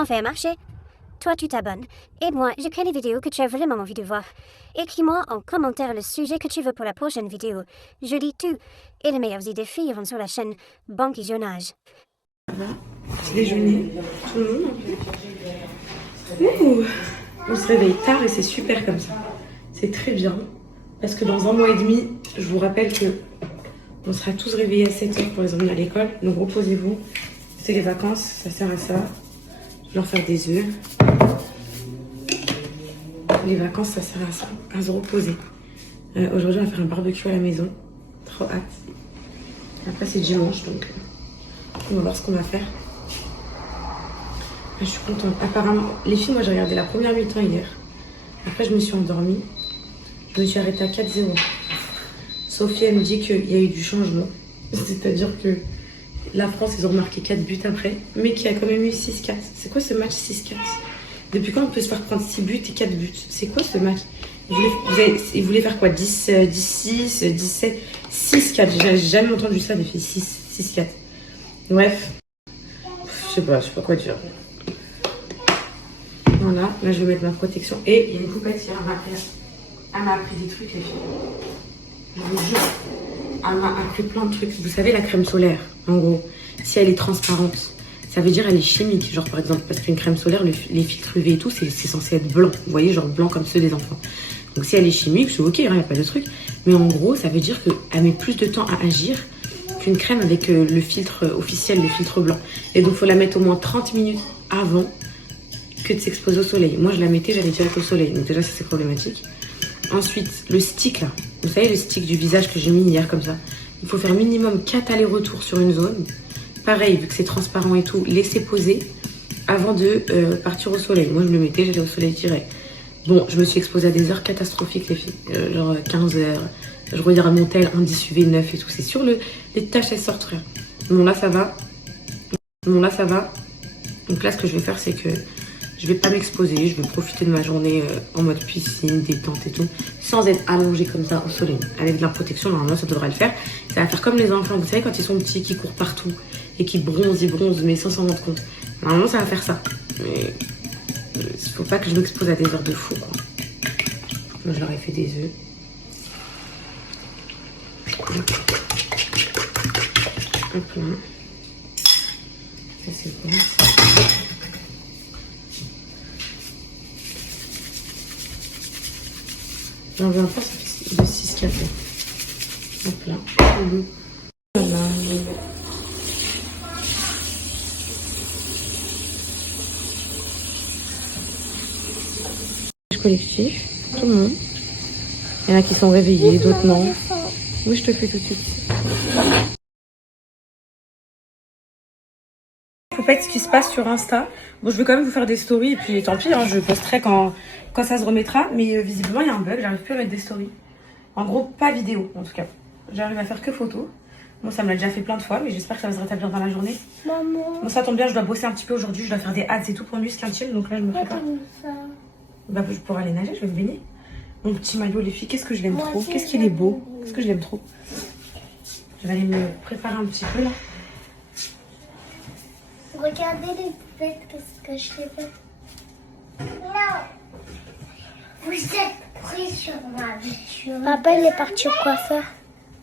On fait un marché. Toi, tu t'abonnes. Et moi, je crée les vidéos que tu as vraiment envie de voir. Écris-moi en commentaire le sujet que tu veux pour la prochaine vidéo. Je lis tout. Et les meilleures idées finiront sur la chaîne Bankisionnage. Petit déjeuner, tout le monde. Ouh. On se réveille tard et c'est super comme ça. C'est très bien. Parce que dans 1 mois et demi, je vous rappelle que on sera tous réveillés à 7h pour les emmener à l'école. Donc reposez-vous. C'est les vacances, ça sert à ça. Je vais leur faire des œufs. Les vacances, ça sert à ça, à se reposer. Aujourd'hui, on va faire un barbecue à la maison. Trop hâte. Après, c'est dimanche, donc on va voir ce qu'on va faire. Je suis contente. Apparemment, les filles, moi j'ai regardé la première mi-temps hier. Après, je me suis endormie. Je me suis arrêtée à 4-0. Sophie, elle me dit qu'il y a eu du changement. C'est-à-dire que la France, ils ont marqué 4 buts après, mais qu'il y a quand même eu 6-4. C'est quoi ce match 6-4? Depuis quand on peut se faire prendre 6 buts et 4 buts? C'est quoi ce match? Ils voulaient faire quoi? 10-6, 17, 6-4. J'ai jamais entendu ça, des filles. 6-4. Bref. Je sais pas quoi dire. Voilà, là je vais mettre ma protection. Et il y a une poupette hier, elle m'a appris des trucs, les filles. Je vous jure. Elle m'a appris plein de trucs. Vous savez, la crème solaire, en gros, si elle est transparente, ça veut dire elle est chimique. Genre par exemple, parce qu'une crème solaire, les filtres UV et tout, c'est censé être blanc. Vous voyez, genre blanc comme ceux des enfants. Donc si elle est chimique, c'est ok, il n'y a pas de truc. Mais en gros, ça veut dire qu'elle met plus de temps à agir qu'une crème avec le filtre officiel, le filtre blanc. Et donc il faut la mettre au moins 30 minutes avant que de s'exposer au soleil. Moi je la mettais, j'allais direct au soleil. Donc déjà ça c'est problématique. Ensuite, le stick là. Vous savez le stick du visage que j'ai mis hier comme ça. Il faut faire minimum 4 allers-retours sur une zone. Pareil, vu que c'est transparent et tout, laisser poser avant de partir au soleil. Moi je me le mettais, j'allais au soleil direct. Bon, je me suis exposée à des heures catastrophiques les filles. Genre 15 heures. Je regarde mon tel, indice UV 9 et tout. C'est sûr, les taches elles sortent rien. Bon là ça va. Donc là ce que je vais faire c'est que je vais pas m'exposer. Je vais profiter de ma journée en mode piscine, détente et tout. Sans être allongée comme ça au soleil. Avec de la protection, normalement ça devrait le faire. Ça va faire comme les enfants. Vous savez quand ils sont petits, qui courent partout. Et qui bronzent mais sans s'en rendre compte. Normalement ça va faire ça. Mais il faut pas que je m'expose à des heures de fou quoi. Moi je leur ai fait des œufs. Hop là. Ça c'est bon. J'en veux un peu de 6-4 là. Hop là. Voilà. Collectif, tout le monde. Il y en a qui sont réveillés, d'autres non. Oui, je te fais tout de suite. Faut pas ce qui se passe sur Insta. Bon, je vais quand même vous faire des stories et puis tant pis, hein, je posterai quand ça se remettra. Mais visiblement, il y a un bug, j'arrive plus à mettre des stories. En gros, pas vidéo en tout cas. J'arrive à faire que photos. Bon, ça me l'a déjà fait plein de fois, mais j'espère que ça va se rétablir dans la journée. Maman. Bon, ça tombe bien, je dois bosser un petit peu aujourd'hui. Je dois faire des ads et tout pour Muscle Intime, donc là, je me prépare. Bah, je pourrais aller nager, je vais me baigner. Mon petit maillot, les filles, qu'est-ce que je l'aime trop. Qu'est-ce qu'il est beau. Qu'est-ce que je l'aime trop. Je vais aller me préparer un petit peu là. Regardez les poupettes, qu'est-ce que je fais pas. Non. Vous êtes pris sur ma voiture. Papa, il est parti au coiffeur.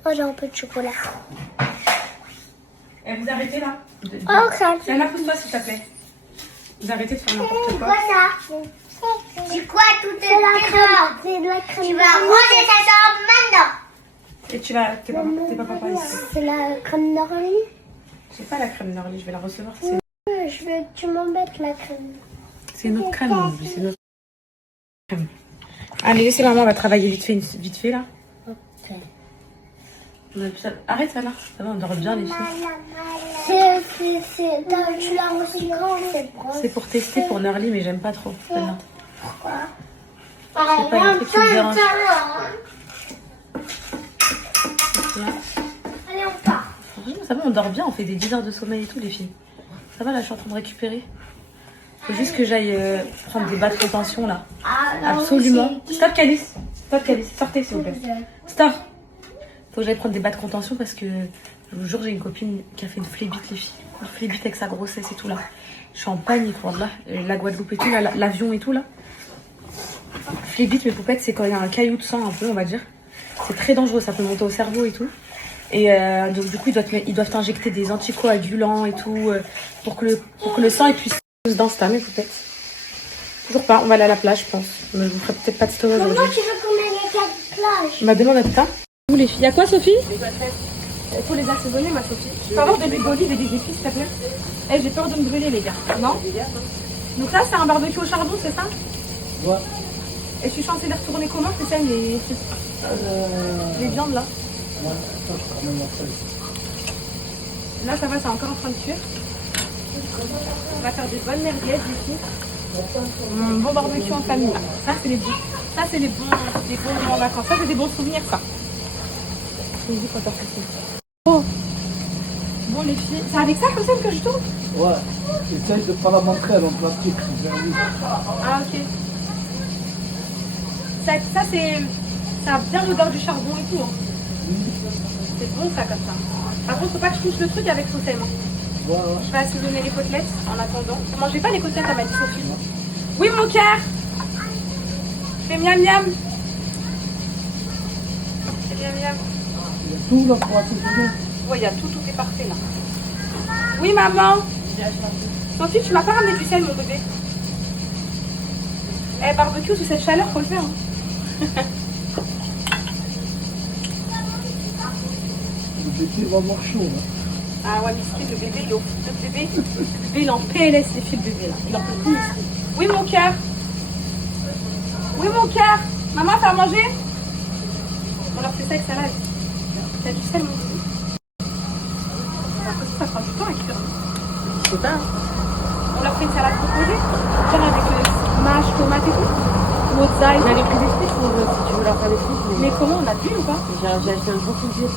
Oh, j'ai un peu de chocolat. Eh, vous arrêtez là. Oh, ça. Yana, pousse-toi s'il te plaît. Vous arrêtez de faire n'importe C'est quoi. quoi ça? C'est quoi tout est dehors? C'est de la crème. Tu vas ranger ta chambre maintenant. Et tu vas. T'es pas papa ici. C'est la crème Norly. J'ai pas la crème Norly, je vais la recevoir. Je veux que tu m'embêtes la crème. C'est une autre crème, aujourd'hui, c'est une autre crème. Allez, laissez maman, on va travailler vite fait là. Ok. Arrête ça là, ça va, on dort bien les filles. Tu l'as reçu grand, c'est brosse. C'est pour tester pour Norly, mais j'aime pas trop. Celle-là. Pourquoi? Je sais pas, il y a un truc qui me dérange. Là. Allez, on part. Franchement, ça va, on dort bien, on fait des 10 heures de sommeil et tout les filles. Ça va là, je suis en train de récupérer. Faut juste que j'aille prendre des bas de contention là. Absolument. Stop Calice. Sortez s'il vous plaît. Stop. Faut que j'aille prendre des bas de contention parce que je vous jure, j'ai une copine qui a fait une flébite les filles. Il fait vite avec sa grossesse et tout là. Je suis en panique, voilà. La Guadeloupe et tout, là, l'avion et tout là. Il vite mes poupettes, c'est quand il y a un caillou de sang un peu, on va dire. C'est très dangereux, ça peut monter au cerveau et tout. Et donc du coup, ils doivent t'injecter des anticoagulants et tout pour que le sang puisse dans ce mes poupettes. Toujours pas, on va aller à la plage, je pense. Mais je vous ferai peut-être pas de story aujourd'hui. Maman, tu veux qu'on aille à la plage? Ma demande à putain. Vous les filles, y a quoi Sophie? Il faut les assaisonner ma Sophie. Je peux avoir de l'huile d'olive et des épices s'il te plaît? Eh, j'ai peur de me brûler les gars. Non? Donc là c'est un barbecue au charbon, c'est ça? Ouais. Et je suis censée les retourner comment? C'est ça les viandes là? Ouais, attends, je prends même la feuille. Là ça va, c'est encore en train de cuire. On va faire des bonnes merguez ici. Un bon barbecue en famille là. Ça c'est les bons moments en vacances. Ça c'est des bons souvenirs ça. Je me dis quand t'as fait ça. Oh! Bon les filles, c'est avec ça comme ça que je tourne? Ouais, essaye de pas la montrer, elle est en plastique. Ah ok. Ça c'est... Ça a bien l'odeur du charbon et tout. Hein. C'est bon ça comme ça. Par contre faut pas que je touche le truc avec saucème. Ouais. Je vais assaisonner les côtelettes en attendant. Vous mangez pas les côtelettes à ma Sophie? Oui mon cœur. Je fais miam miam. C'est miam miam. Il y a tout là pour assaisonner. Ouais, il y a tout est parfait là. Oui maman. Sophie, tu m'as pas ramené du sel mon bébé. Eh barbecue sous cette chaleur, faut le faire. Hein. Le bébé va avoir chaud là. Ah ouais, Miskin, le bébé, il est en PLS, les filles, le bébé, là. Il en peut plus, Miskin. Oui, mon cœur. Oui, mon cœur. Maman, t'as à manger? On leur fait ça avec salade. T'as du sel, mon bébé? Ça prend du temps à cuire. Je sais pas. On leur fait une salade composée, genre avec le mâche, tomate et tout. Mozzaï. On avait pris des frites si tu veux leur faire des frites. Mais comment, on a bu ou pas? J'ai acheté un gros frigidaire.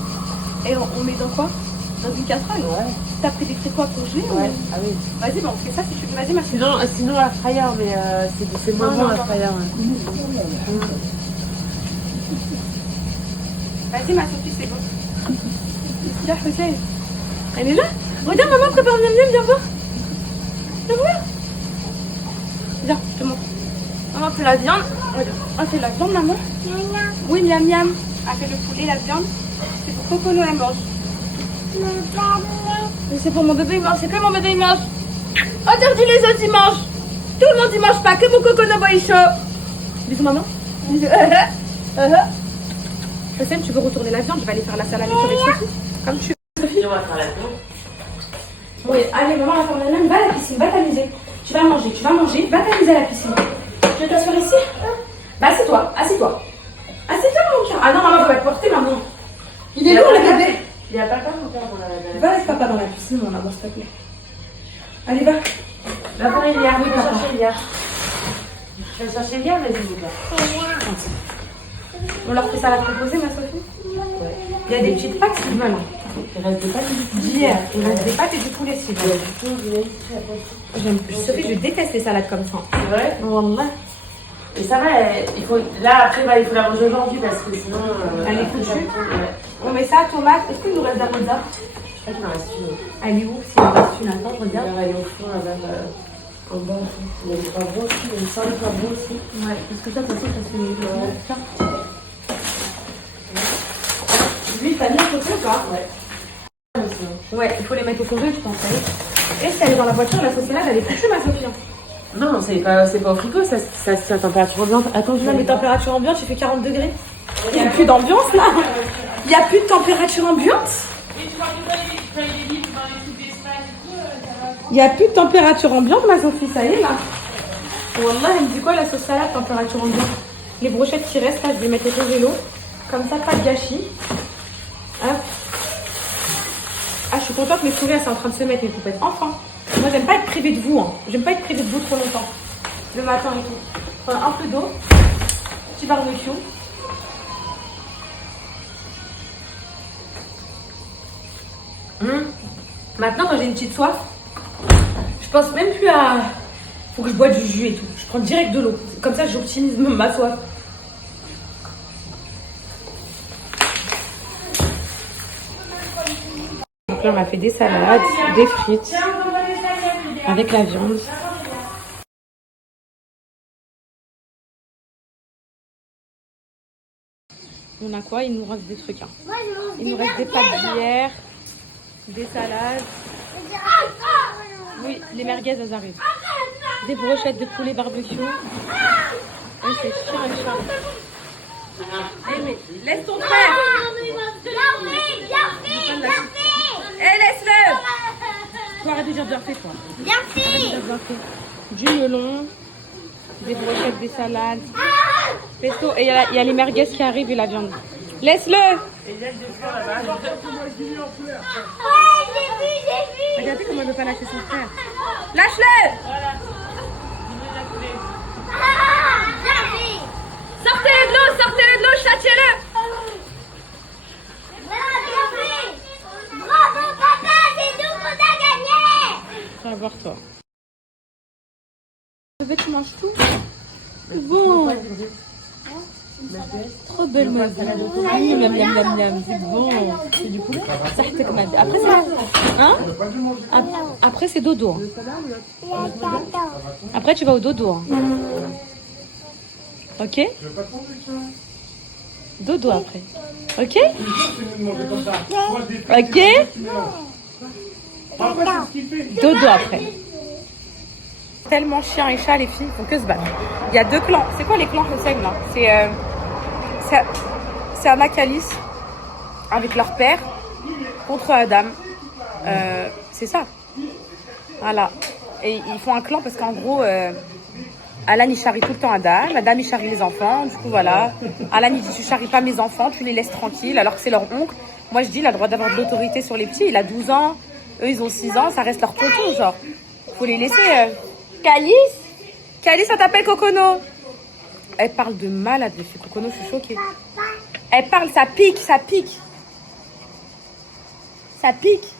Et on met dans quoi? Dans une casserole? Ouais. T'as pris des frites quoi congelées? Ouais. Ou... Ah oui. Vas-y, bah on fait ça si tu veux. Vas-y, ma chérie. Sinon la fryer, mais c'est moins bon la fryer. Vas-y, ma Sophie, c'est bon. Viens, Hussein. Elle est là? Regarde, maman prépare miam miam, viens voir. Viens voir. Viens, je te montre. Maman fait la viande. Regarde, on fait la viande, maman. Oui, miam miam. Elle fait le poulet, la viande. C'est pour Cocono, elle mange. Mais c'est pour mon bébé, il mange. C'est que mon bébé, il mange. Interdit les autres, ils mangent. Tout le monde, il mange pas. Que mon Cocono, boy, chaud. Bisous, maman. Bisous. Hussein, tu veux retourner la viande? Je vais aller faire la salade avec Sophie. Comme tu veux. Sophie, On va faire la viande. oui, allez, maman, on va faire la même. Va à la piscine, va t'amuser. Tu vas manger, va t'amuser à la piscine. Tu veux t'asseoir ici? Bah, assieds-toi. Assieds-toi, mon cœur. Ah non, maman, va te porter, maman. Il est lourd, le bébé. Il n'y a pas peur mon père dans la Va avec papa dans la piscine, mon amour, s'il te plaît. Allez, va. Va voir Elia, Oui, va papa. chercher Elia. Je vais chercher Elia, vas-y mon père. On leur fait salade composée, ma Sophie? Ouais. Il y a des petites pâtes, s'ils veulent. Il reste des pâtes D'hier, il reste des pâtes et du poulet, s'ils veulent. Sophie, je déteste les salades comme ça. C'est vrai? Wallah. Et ça va, il faut... Là après il faut la manger aujourd'hui parce que sinon... Elle est foutue. Ouais. On met ça, tomate. Est-ce qu'il nous reste de la mozza? Je crois qu'il en reste une. Elle est où? S'il en reste une, attends, je regarde. Elle est au fond là-bas, en bas. Il y a des poivrons aussi, il y a une sorte de poivrons aussi. Ouais, parce que ça, de toute façon, ça se fait. Lui, t'as mis au côté ou pas? Ouais. Ouais, il faut les mettre au congé, je pense. Et si elle est dans la voiture, la sauce là, elle est foutue, ma Sophie. Non, c'est pas au frigo, ça température ambiante. Attends, je Là, vais les températures ambiantes, il fait 40 degrés. Il n'y a plus d'ambiance là. Il n'y a plus de température ambiante. Il n'y a plus de température ambiante, ma Sophie, ça y est là. Wallah, elle me dit quoi la sauce salade, température ambiante? Les brochettes qui restent là, je vais les mettre au congélo. Comme ça, pas de gâchis. Hop. Ah, je suis contente, mes sourires, c'est en train de se mettre, mes poupettes. Enfin. Moi, j'aime pas être privée de vous. Hein. J'aime pas être privée de vous trop longtemps. Le matin et tout. Enfin, un peu d'eau. Petit barbecue. Maintenant, quand j'ai une petite soif, je pense même plus à... Faut que je bois du jus et tout. Je prends direct de l'eau. Comme ça, j'optimise ma soif. Donc là, on a fait des salades, des frites avec la viande. On a quoi? Il nous reste des trucs. Hein. Moi, je mange Il nous reste des pâtes d'hier, des salades. Oui, les merguez, elles arrivent. Des brochettes de poulet barbecue. Ouais, c'est chiant et chiant. Eh, mais laisse ton frère. Eh, laisse-le. Faut arrêter de dire bien fait, toi. Bien fait. Du melon, des brochettes, des salades, pesto. Et il y a les merguez qui arrivent et la viande. Laisse-le. Ouais, j'ai vu. Regardez comment elle veut pas lâcher son frère. Lâche-le. Bien fait. Sortez-le de l'eau, châtiez-le. Bien fait. Bravo, papa, c'est nous qu'on a gagné. Tu vas voir, toi. Bébé, tu manges tout? C'est bon. Trop belle, ma vie. Miam, miam, miam, miam. C'est bon. C'est du poulet. Ça a été comme un- Après, c'est... Hein? Après, c'est dodo. Après, tu vas au dodo. Hein. Ok? Dodo après. Ok? Ok? Dodo après. Tellement chien et chat, les filles font que se battre. Il y a deux clans. C'est quoi les clans, je sais là? C'est Anna Calice avec leur père contre Adam. C'est ça. Voilà. Et ils font un clan parce qu'en gros, Alan il charrie tout le temps Adam. Adam il charrie les enfants. Du coup, voilà. Alan il dit tu charries pas mes enfants, tu les laisses tranquilles alors que c'est leur oncle. Moi je dis il a le droit d'avoir de l'autorité sur les petits. Il a 12 ans. Eux ils ont 6 ans. Ça reste leur tonton, genre. Faut les laisser. Calice, ça t'appelle Cocono. Elle parle de malade, monsieur Cocono, je suis choquée. Elle parle, ça pique. Ça pique. Ça pique.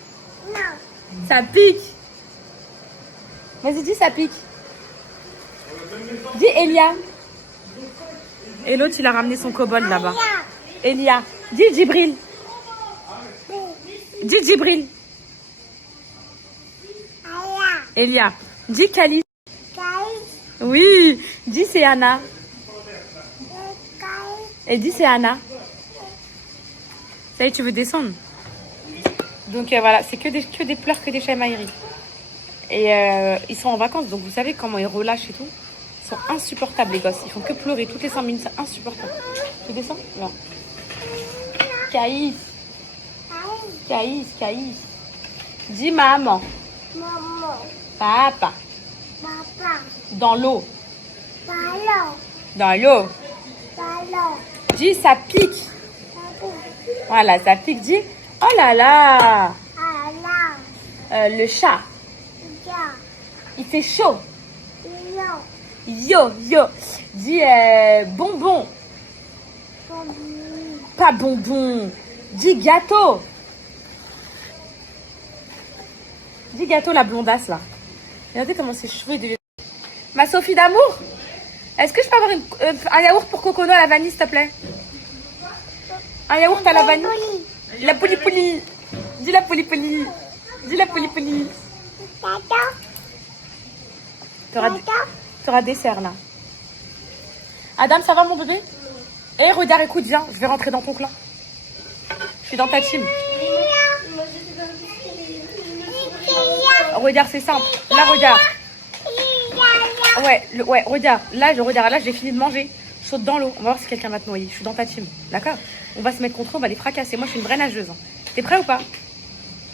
Vas-y, dis ça pique. Dis Elia. Et l'autre, il a ramené son kobold là-bas. Elia. Dis Djibril. Dis Djibril. Elia. Dis Calice. Oui. Dis c'est Anna. Et dis c'est Anna. Ça y est, tu veux descendre. Donc voilà, c'est que des pleurs, que des chamailleries. Et ils sont en vacances, donc vous savez comment ils relâchent et tout. Ils sont insupportables les gosses. Ils font que pleurer toutes les 5 minutes, c'est insupportable. Tu descends? Non. Caïs. Dis maman. Papa. Dans l'eau. Dis ça pique. Voilà, ça pique. Dis oh là là. Le chat. Il fait chaud. Yo. Dis bonbon. Pas bonbon. Dis gâteau. Dis gâteau, la blondasse là. Regardez comment ses cheveux deviennent. Ma Sophie d'amour, est-ce que je peux avoir un yaourt pour Cocono à la vanille, s'il te plaît? Un yaourt à la vanille. La pouli. Dis la pouli. T'auras dessert là. Adam, ça va mon bébé? Eh, regarde, écoute, viens, je vais rentrer dans ton clan. Je suis dans ta team. Regarde, c'est simple. Là, regarde. Ouais, regarde. Là, j'ai fini de manger. Je saute dans l'eau. On va voir si quelqu'un va te noyer. Je suis dans ta team. D'accord? On va se mettre contre eux, on va les fracasser. Moi, je suis une vraie nageuse. Hein. T'es prêt ou pas?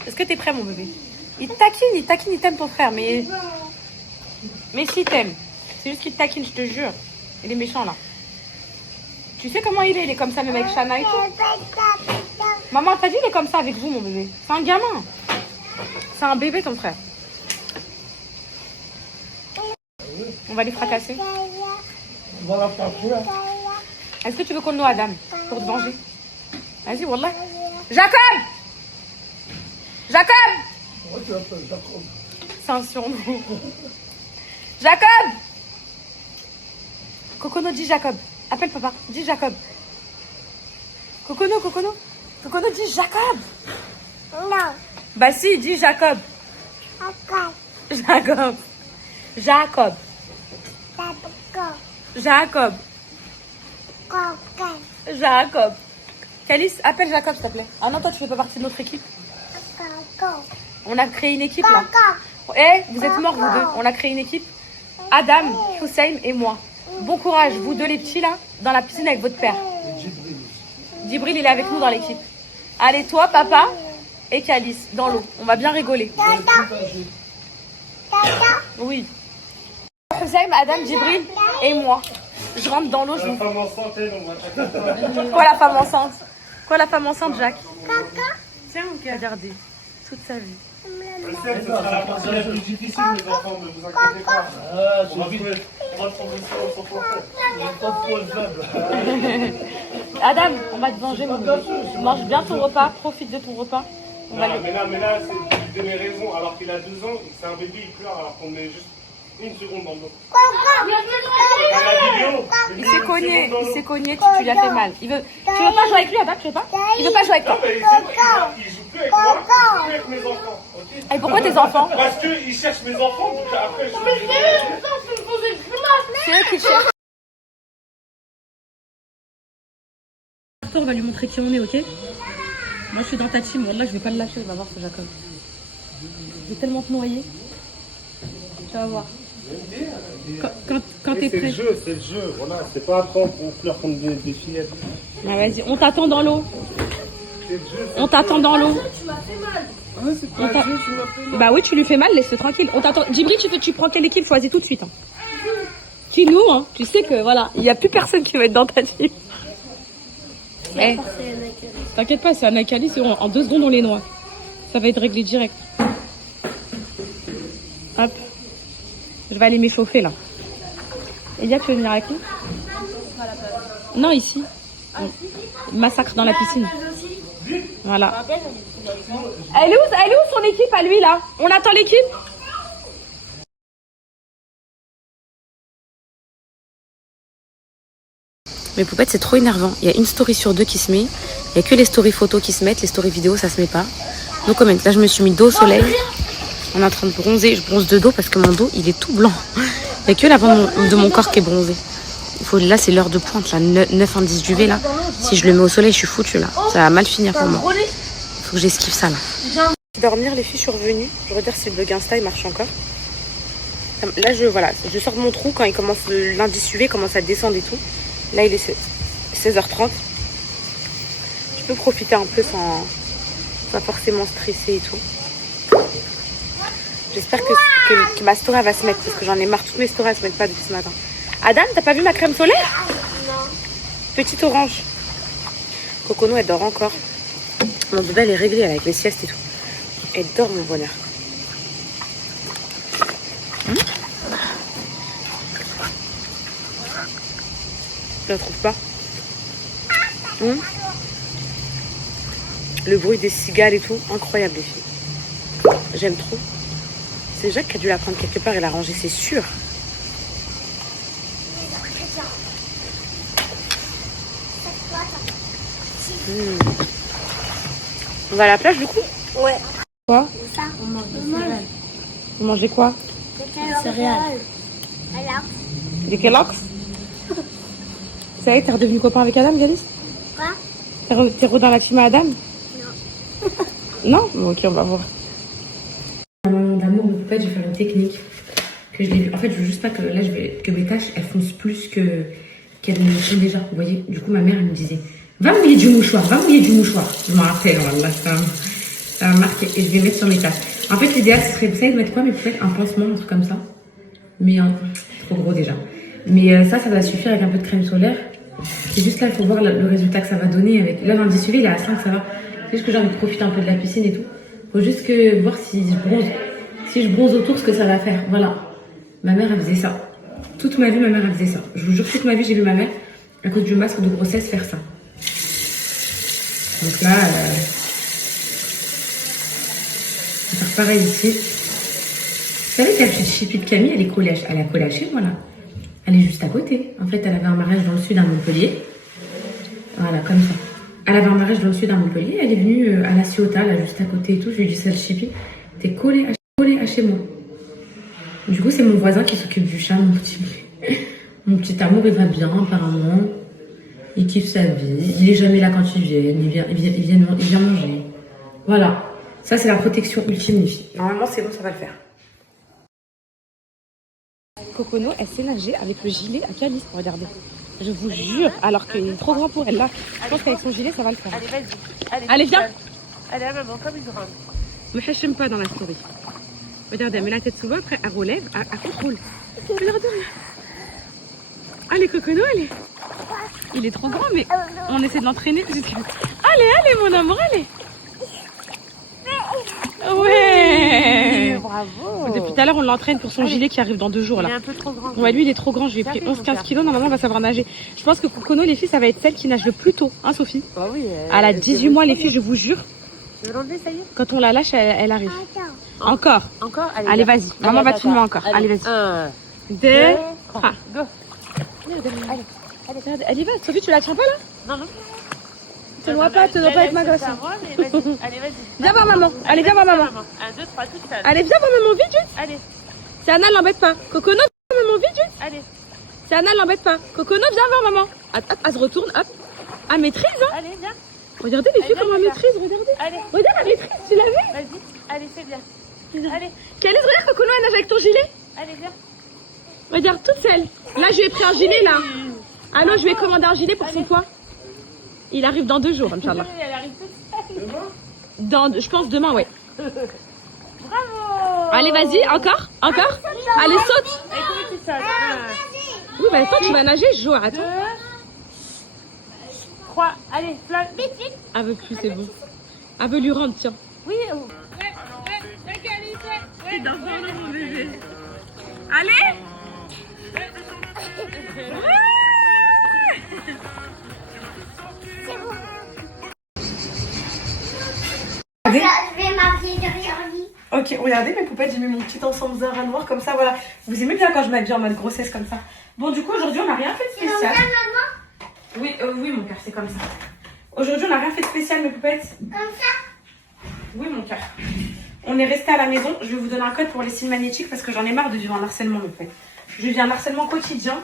Est-ce que t'es prêt, mon bébé? Il taquine, il t'aime ton frère, mais si il t'aime. C'est juste qu'il te taquine, je te jure. Il est méchant, là. Tu sais comment il est comme ça, même avec Shana et tout. Maman, t'as dit, il est comme ça avec vous, mon bébé. C'est un gamin. C'est un bébé, ton frère. On va les fracasser. Voilà, parfait. Est-ce que tu veux qu'on noie Adam pour te venger? Vas-y, wallah. Jacob! Oh, tu l'appelles Jacob. C'est un surnom. Jacob! Cocono, dis Jacob. Appelle papa. Dis Jacob. Cocono, dis Jacob. Bah si, dis Jacob. Jacob. Jacob. Jacob. Jacob. Calice, appelle Jacob s'il te plaît. Ah non, toi tu fais pas partie de notre équipe. On a créé une équipe là. Eh, vous êtes morts vous deux. On a créé une équipe. Adam, Hussein et moi. Bon courage, vous deux les petits là, dans la piscine avec votre père. Djibril, il est avec nous dans l'équipe. Allez, toi, papa et Calice, dans l'eau. On va bien rigoler. Oui. Hussein, Adam, Djibril et moi. Je rentre dans l'eau. La femme enceinte, elle, on va chacun. Quoi la femme enceinte? Quoi la femme enceinte, Jacques? Tiens, on va garder toute sa vie. Ce sera la partie la plus difficile, les enfants, ne vous inquiétez pas. On va trouver ça au fond. Adam, on va te venger, mon bébé. Mange bien ton repas, profite de ton repas. On va Mais là, c'est tu donnes raison. Alors qu'il a 2 ans, c'est un bébé, il pleure alors qu'on met juste une seconde dans l'eau. Dans la vidéo, il s'est cogné, tu lui as fait mal. Tu veux pas jouer avec lui, Adam? Tu veux pas? Il veut pas jouer avec toi. Non, mais il joue plus avec moi, il joue plus avec mes enfants. Ok? Et pourquoi tes enfants? Parce qu'il cherche mes enfants, donc après je C'est eux qui cherchent. On va lui montrer qui on est, ok? Moi je suis dans ta team, là je vais pas le lâcher, il va voir ce Jacob. Je vais tellement te noyer. Tu vas voir. Quand t'es prêt. c'est le jeu, voilà. C'est pas après on pleure comme des fillettes. Ah, vas-y, on t'attend dans l'eau. On t'attend dans l'eau. Bah oui, tu lui fais mal, laisse-le tranquille. On t'attend. Djibril, tu prends quelle équipe? Choisis tout de suite. Hein. Qui nous, hein. Tu sais que voilà, il n'y a plus personne qui va être dans ta team. Hey. T'inquiète pas, c'est un Akali, en 2 secondes on les noie. Ça va être réglé direct. Hop. Je vais aller m'échauffer là. Elia, tu veux venir avec nous? Non, ici. Massacre dans la piscine. Voilà. Elle est où son équipe à lui là? On attend l'équipe? Mes poupettes, c'est trop énervant. Il y a une story sur 2 qui se met. Il n'y a que les stories photos qui se mettent. Les stories vidéo, ça se met pas. No comment. Là, je me suis mis dos au soleil. On est en train de bronzer. Je bronze de dos parce que mon dos, il est tout blanc. Il n'y a que l'avant de mon corps qui est bronzé. Là, c'est l'heure de pointe. Là, 9 indices d'UV. Là. Si je le mets au soleil, je suis foutue. Là. Ça va mal finir pour moi. Il faut que j'esquive ça. Là. Dormir, les filles, je suis revenue. Je regarde si le bug Insta, il marche encore. Là, je sors de mon trou quand il commence l'indice UV commence à descendre et tout. Là, il est 16h30. Je peux profiter un peu sans forcément stresser et tout. J'espère que ma story va se mettre parce que j'en ai marre. Toutes mes stories ne se mettent pas depuis ce matin. Adam, t'as pas vu ma crème solaire? Non. Petite orange. Cocono, elle dort encore. Mon bébé, elle est réglée avec les siestes et tout. Elle dort, mon bonheur. Je la trouve pas. Le bruit des cigales et tout, incroyable les filles. J'aime trop. C'est Jacques qui a dû la prendre quelque part et la ranger, c'est sûr. On va à la plage du coup? Ouais. Quoi? Ça, on mange des céréales. Vous mangez quoi? Des céréales. Alors? Des Kellogg's? Ça y est, t'es redevenu copain avec Adam, Galice? Quoi? T'es dans la team à Adam? Non. Non? Bon, ok, on va voir. D'amour de poupette, je vais faire une technique que je l'ai vue. En fait, je veux juste pas que là, que mes tâches, elles foncent plus qu'elles ne le font déjà. Vous voyez? Du coup, ma mère, elle me disait, va mouiller du mouchoir, va mouiller du mouchoir. Je m'en rappelle, voilà, ça m'a marqué et je vais mettre sur mes tâches. En fait, l'idéal, ce serait, vous savez, de mettre quoi, mes poupettes? Un pansement, un truc comme ça. Mais trop gros déjà. Mais ça va suffire avec un peu de crème solaire. C'est juste là, il faut voir le résultat que ça va donner. Là, l'indice UV, il est à 5, ça va. C'est juste que j'ai envie de profiter un peu de la piscine et tout. Faut juste que voir si je bronze autour, ce que ça va faire. Voilà. Ma mère, elle faisait ça. Toute ma vie, ma mère, elle faisait ça. Je vous jure, toute ma vie, j'ai vu ma mère, à cause du masque de grossesse, faire ça. Donc là, on va faire pareil ici. Vous savez que la petite chipie de Camille, elle est collée à chez moi, là. Elle est juste à côté. En fait, elle avait un mariage dans le sud à Montpellier. Voilà, comme ça. Elle avait un mariage dans le sud à Montpellier. Elle est venue à la Ciotat, là, juste à côté et tout. Je lui ai dit, celle chippie, t'es collée à chez moi. Du coup, c'est mon voisin qui s'occupe du chat, mon petit amour, il va bien, apparemment. Il kiffe sa vie. Il est jamais là quand ils viennent. Il vient manger. Voilà. Ça, c'est la protection ultime, les filles. Normalement, c'est bon, ça va le faire. Cocono, elle sait nager avec le gilet à Calice, regardez. Je vous jure, alors qu'il est trop grand pour elle là. Je pense qu'avec son gilet, ça va le faire. Allez, vas-y. Allez, viens. Allez, maman, comme une grande. Ne me hâche pas dans la story. Regardez, elle met la tête sous l'eau, après elle relève, elle contrôle. Regardez. Allez, Cocono, allez. Il est trop grand, mais on essaie de l'entraîner jusqu'à... Allez, mon amour, allez. Ouais. Bravo. Depuis tout à l'heure, on l'entraîne pour son gilet qui arrive dans 2 jours là. Il est un peu trop grand. Ouais, lui, il est trop grand. Je lui ai pris 11-15 kilos. Normalement, on va savoir nager. Je pense que Cocono, les filles, ça va être celle qui nage le plus tôt. Hein, Sophie? Bah oui. Elle a 18 mois, les filles, je vous jure. Tu veux l'enlever, ça y est? Quand on la lâche, elle arrive. Encore. Encore? Allez, vas-y. Maman va te filmer encore. Allez, vas-y. 1, 2, 3. go. Regarde, elle y va. Sophie, tu la tiens pas là? Non. Tu ne dois pas être ma gosse. Allez, vas-y. Viens voir maman. Allez, viens voir maman. 1, 2, 3, toute seule. Allez, viens voir maman, vite, vite. Allez, C'est Anna, l'embête pas. Cocono, viens voir maman, vite, vite. allez, C'est Anna, l'embête pas. Cocono, viens voir maman. Hop, elle se retourne, hop. Elle maîtrise, hein. allez, viens. Regardez les filles Allez, comment elle viens, maîtrise, regardez. Allez, Regarde, elle maîtrise, tu l'as vu? vas-y. Allez, c'est bien. Allez, Calice, regarde Cocono, elle nage avec ton gilet. allez, viens. Regarde, toute seule. Là, je lui ai pris un gilet, là. Ah non, je lui ai commandé un gilet pour son poids. Il arrive dans 2 jours, Inch'Allah. Elle arrive toute seule. Je pense demain, ouais. Bravo. Allez, vas-y, encore. Allez, saute. Allez, comment tu sautes? 1, Oui, bah attends, tu vas nager, je joue, 2, attends. 3, allez, flamme. Elle veut plus, c'est bon. Elle veut lui rendre, tiens. Oui. C'est dans mon bébé. Allez. Je vais m'habiller derrière lui. Ok, regardez mes poupettes, j'ai mis mon petit ensemble Zara noir comme ça, voilà. Vous aimez bien quand je m'habille en mode grossesse comme ça. Bon, du coup, aujourd'hui, on n'a rien fait de Tu veux spécial. bien, maman? Oui, mon cœur, c'est comme ça. Aujourd'hui, on n'a rien fait de spécial, mes poupettes. Comme ça? Oui, mon cœur. On est resté à la maison. Je vais vous donner un code pour les signes magnétiques parce que j'en ai marre de vivre un harcèlement, mes poupettes. Je vis un harcèlement quotidien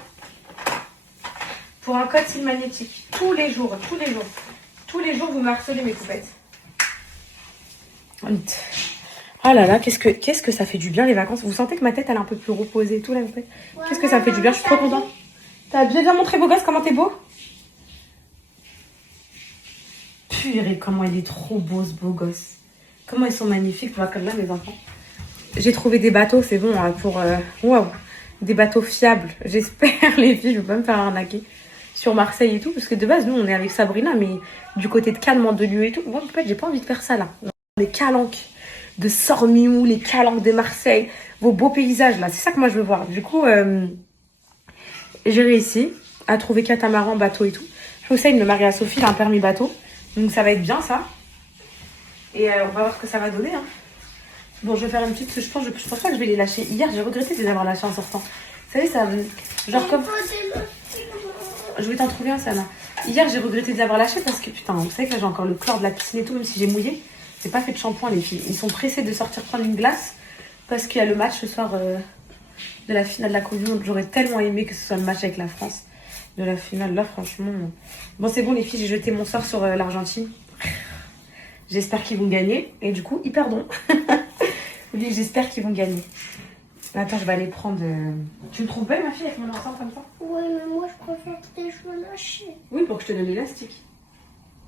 pour un code signe magnétique. Tous les jours, vous me harcelez, mes poupettes. Oh là là, qu'est-ce que ça fait du bien les vacances. Vous sentez que ma tête elle est un peu plus reposée et tout là, qu'est-ce que ça fait du bien, je suis trop contente. T'as bien montré beau gosse, comment t'es beau? Purée, comment il est trop beau ce beau gosse. Comment ils sont magnifiques, voilà comme là mes enfants. J'ai trouvé des bateaux, c'est bon hein, pour... Waouh, des bateaux fiables. J'espère les filles, je veux pas me faire arnaquer sur Marseille et tout, parce que de base nous on est avec Sabrina, mais du côté de Cannes, Mandelieu et tout, moi en fait j'ai pas envie de faire ça là. Les calanques de Sormiou, les calanques de Marseille, vos beaux paysages là, c'est ça que moi je veux voir. Du coup, j'ai réussi à trouver catamaran, bateau et tout. Hussein, le mari à Sophie, il a un permis bateau, donc ça va être bien ça. Et on va voir ce que ça va donner. Hein. Bon, je vais faire une petite. Je pense pas que je vais les lâcher. Hier, j'ai regretté de les avoir lâchés en sortant. Vous savez, ça. Genre comme. Je vais t'en trouver un, Sana. Hier, j'ai regretté de les avoir lâchés parce que putain, vous savez que là, j'ai encore le chlore de la piscine et tout, même si j'ai mouillé. J'ai pas fait de shampoing, les filles. Ils sont pressés de sortir prendre une glace parce qu'il y a le match ce soir de la finale de la Coupe du Monde. J'aurais tellement aimé que ce soit le match avec la France. De la finale, là, franchement. Bon, c'est bon, les filles, j'ai jeté mon sort sur l'Argentine. J'espère qu'ils vont gagner. Et du coup, ils perdront. Oui, j'espère qu'ils vont gagner. Attends, je vais aller prendre... Tu me trouves belle, ma fille, avec mon ensemble comme ça? Ouais, mais moi je préfère tes cheveux lâchés. Oui, pour que je te donne l'élastique.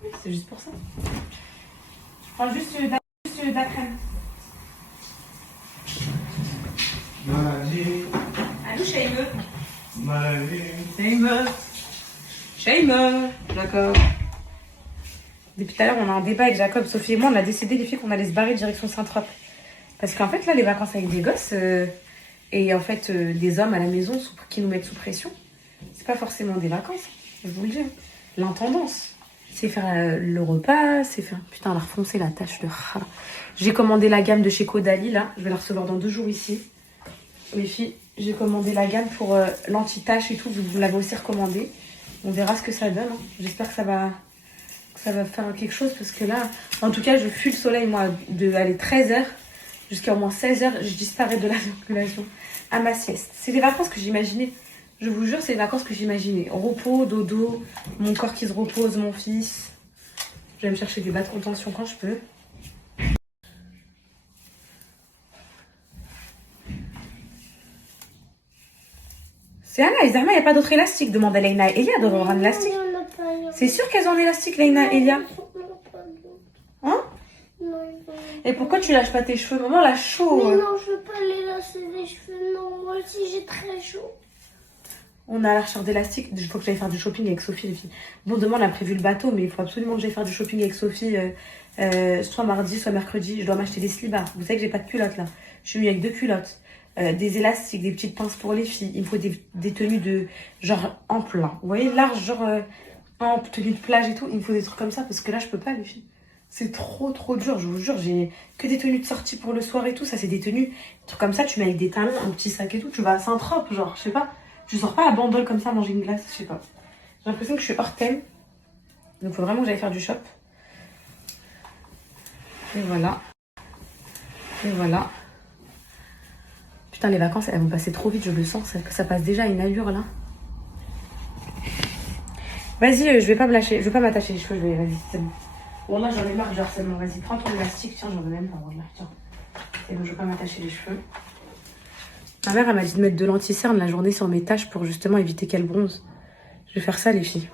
Oui, c'est juste pour ça. Je prends juste de la crème. Maladie, Allô, Shaime. maladie. Shaime. D'accord. Depuis tout à l'heure, on a un débat avec Jacob, Sophie et moi. On a décidé, les filles, qu'on allait se barrer direction Saint-Trope. Parce qu'en fait, là, les vacances avec des gosses et en fait, des hommes à la maison qui nous mettent sous pression, c'est pas forcément des vacances, je vous le dis. L'intendance, c'est faire le repas, c'est faire... Putain, elle a refoncé la tâche de... J'ai commandé la gamme de chez Caudalie, là. Je vais la recevoir dans 2 jours ici. Les filles, j'ai commandé la gamme pour l'anti-tache et tout. Vous l'avez aussi recommandé. On verra ce que ça donne. Hein. J'espère que ça va ça va faire quelque chose parce que là, en tout cas, je fuis le soleil, moi, de aller 13h jusqu'à au moins 16h, je disparais de la circulation à ma sieste. C'est les vacances que j'imaginais. Je vous jure, c'est les vacances que j'imaginais. Repos, dodo, mon corps qui se repose, mon fils. Je vais me chercher du bas de contention quand je peux. C'est Anna, il n'y a pas d'autre élastique. Demande à Leïna et Elia d'avoir un élastique. C'est sûr qu'elles ont un élastique, Leïna et Elia. Hein? Et pourquoi tu lâches pas tes cheveux? Maman, elle a chaud. Mais non, je veux pas les lasser les cheveux. Non, moi aussi j'ai très chaud. On a la recherche d'élastique. Il faut que j'aille faire du shopping avec Sophie, les filles. Bon, demain, on a prévu le bateau, mais il faut absolument que j'aille faire du shopping avec Sophie. Soit mardi, soit mercredi. Je dois m'acheter des slibards. Vous savez que j'ai pas de culottes là. Je suis venue avec 2 culottes. Des élastiques, des petites pinces pour les filles. Il me faut des tenues de genre ample là. Vous voyez, large, genre ample, tenue de plage et tout. Il me faut des trucs comme ça parce que là, je peux pas, les filles. C'est trop dur, je vous jure. J'ai que des tenues de sortie pour le soir et tout. Ça, c'est des tenues, des trucs comme ça. Tu mets avec des talons, un petit sac et tout. Tu vas à Saint-Trope, genre, je sais pas. Je sors pas à Bandol comme ça manger une glace, je sais pas. J'ai l'impression que je suis hors thème. Donc, il faut vraiment que j'aille faire du shop. Et voilà. Et voilà. Putain, les vacances, elles vont passer trop vite, je le sens. Que ça passe déjà à une allure, là. Vas-y, je vais pas me lâcher. Je vais pas m'attacher les cheveux. Vas-y, c'est bon. Bon, là, j'en ai marre du harcèlement. Vas-y, prends ton élastique. Tiens, j'en veux même pas. Voilà, tiens. C'est bon, je vais pas m'attacher les cheveux. Ma mère, elle m'a dit de mettre de l'anti-cerne la journée sur mes taches pour justement éviter qu'elles bronzent. Je vais faire ça, les filles.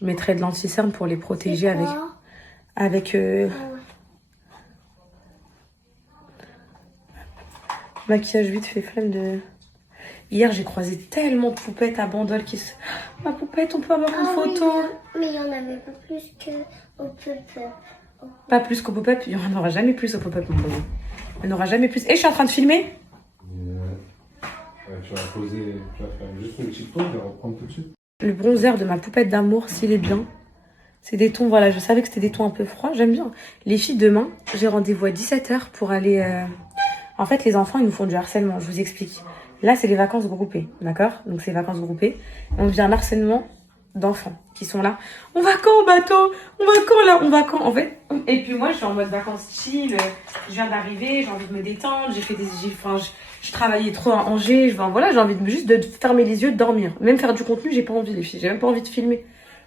Je mettrai de l'anti-cerne pour les protéger avec maquillage vite fait, flemme de... Hier, j'ai croisé tellement de poupettes à Bandol qui se... Ma poupette, on peut avoir une photo. Mais il y en avait pas plus qu'au pop-up. Pas plus qu'au pop-up. Il n'y en aura jamais plus au pop-up, mon bébé. Il n'y en aura jamais plus. Et je suis en train de filmer. Tu vas poser, tu vas faire juste une petite pause et reprendre tout de suite. Le bronzer de ma poupette d'amour, s'il est bien. C'est des tons, voilà, je savais que c'était des tons un peu froids. J'aime bien. Les filles, demain, j'ai rendez-vous à 17h pour aller... En fait, les enfants, ils nous font du harcèlement, je vous explique. Là, c'est les vacances groupées, d'accord? Donc, c'est les vacances groupées. On vient un harcèlement d'enfants qui sont là. On va quand au bateau? On va quand là? On va quand? En fait, et puis moi, je suis en mode vacances chill. Je viens d'arriver, j'ai envie de me détendre. Je travaillais trop à Angers. Voilà, j'ai envie juste de fermer les yeux, de dormir. Même faire du contenu, j'ai pas envie, les filles. J'ai même pas envie de filmer.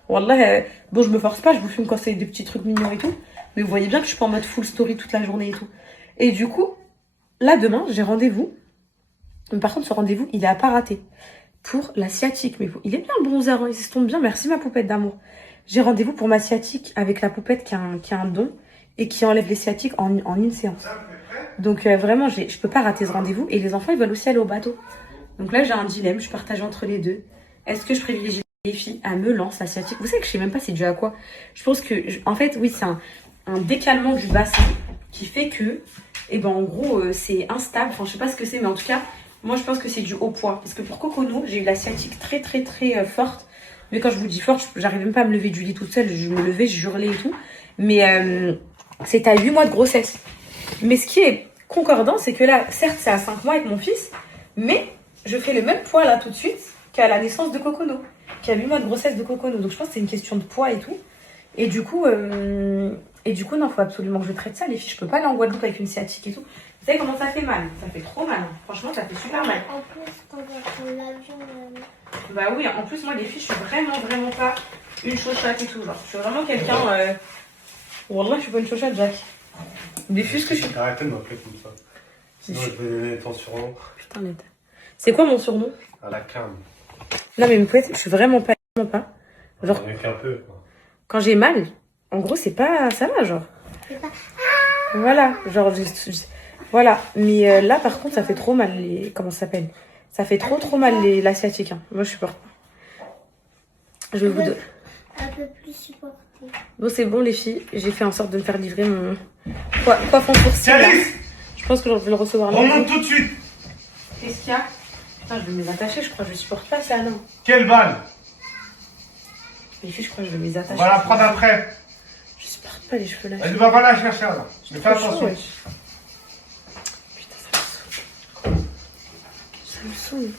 Wallah, bon, je me force pas, je vous filme quand c'est des petits trucs mignons et tout. Mais vous voyez bien que je suis pas en mode full story toute la journée et tout. Et du coup, là, demain, j'ai rendez-vous. Mais par contre, ce rendez-vous, il est à pas rater. Pour la sciatique. Mais il est bien le bronzer, hein, il s'estompe bien. Merci ma poupette d'amour. J'ai rendez-vous pour ma sciatique avec la poupette qui a un don et qui enlève les sciatiques en une séance. Donc vraiment, je peux pas rater ce rendez-vous. Et les enfants, ils veulent aussi aller au bateau. Donc là, j'ai un dilemme, je suis partagée entre les deux. Est-ce que je privilégie les filles à me lancer la sciatique? Vous savez que je sais même pas c'est dû à quoi. Je pense que, en fait, oui, c'est un décalement du bassin qui fait que, et ben en gros, c'est instable. Enfin, je sais pas ce que c'est, mais en tout cas, moi, je pense que c'est dû au poids. Parce que pour Cocono, j'ai eu la sciatique très, très, très forte. Mais quand je vous dis forte, j'arrive même pas à me lever du lit toute seule. Je me levais, je hurlais et tout. Mais c'est à 8 mois de grossesse. Mais ce qui est concordant, c'est que là, certes, c'est à 5 mois avec mon fils. Mais je fais le même poids là tout de suite qu'à la naissance de Cocono. Qu'à 8 mois de grossesse de Cocono. Donc je pense que c'est une question de poids et tout. Et du coup, non, faut absolument que je traite ça. Les filles, je peux pas aller en Guadeloupe avec une sciatique et tout. Vous savez comment ça fait mal? Ça fait trop mal. Hein. Franchement, ça fait super mal. En plus, quand on va prendre l'avion... Bah oui, en plus, moi, les filles, je suis vraiment pas une chochotte et tout. Genre, je suis vraiment quelqu'un... Wallah, je suis pas une chochotte, Jack. Des filles, ce que je suis... Arrêtez de m'appeler comme ça. Sinon, je vais donner ton surnom. Putain, net. C'est quoi mon surnom? À la carne. Non, mais je suis vraiment pas. Genre, On est qu'un peu, quoi. quand j'ai mal, en gros, c'est pas... Ça va, genre. Voilà, genre... Voilà, mais là par contre ça fait trop mal les... Comment ça s'appelle? Ça fait trop mal la sciatique. Hein. Moi je supporte pas. Je vais vous donner... Un peu plus supporté. Bon c'est bon les filles, j'ai fait en sorte de me faire livrer mon... Coiffe en sourcil là. Je pense que je vais le recevoir là. Remonte tout de suite. Qu'est-ce qu'il y a? Putain je vais me les attacher je crois, je supporte pas ça non. Quelle balle? Les filles je crois que je vais me les attacher. On va la prendre après. Je supporte pas les cheveux là. Elle ne va pas la chercher là. Mais fais attention. Ça me saoule.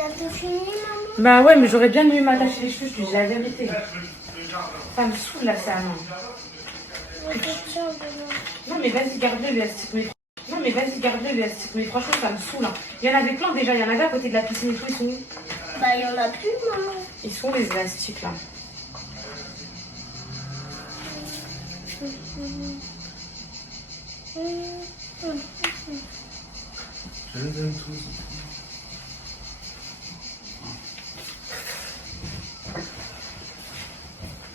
bientôt fini, maman. Bah ouais, mais j'aurais bien mieux m'attacher les cheveux, je te dis la vérité. Ça me saoule là, ça, non. Non, mais vas-y, garde-le, l'élastique. Non, mais vas-y, garde-le, l'élastique. Mais franchement, ça me saoule. Hein. Il y en avait plein déjà, il y en avait à côté de la piscine et tout, ils sont où? Bah, il y en a plus, maman. Ils sont où, les élastiques là? Je les aime tous.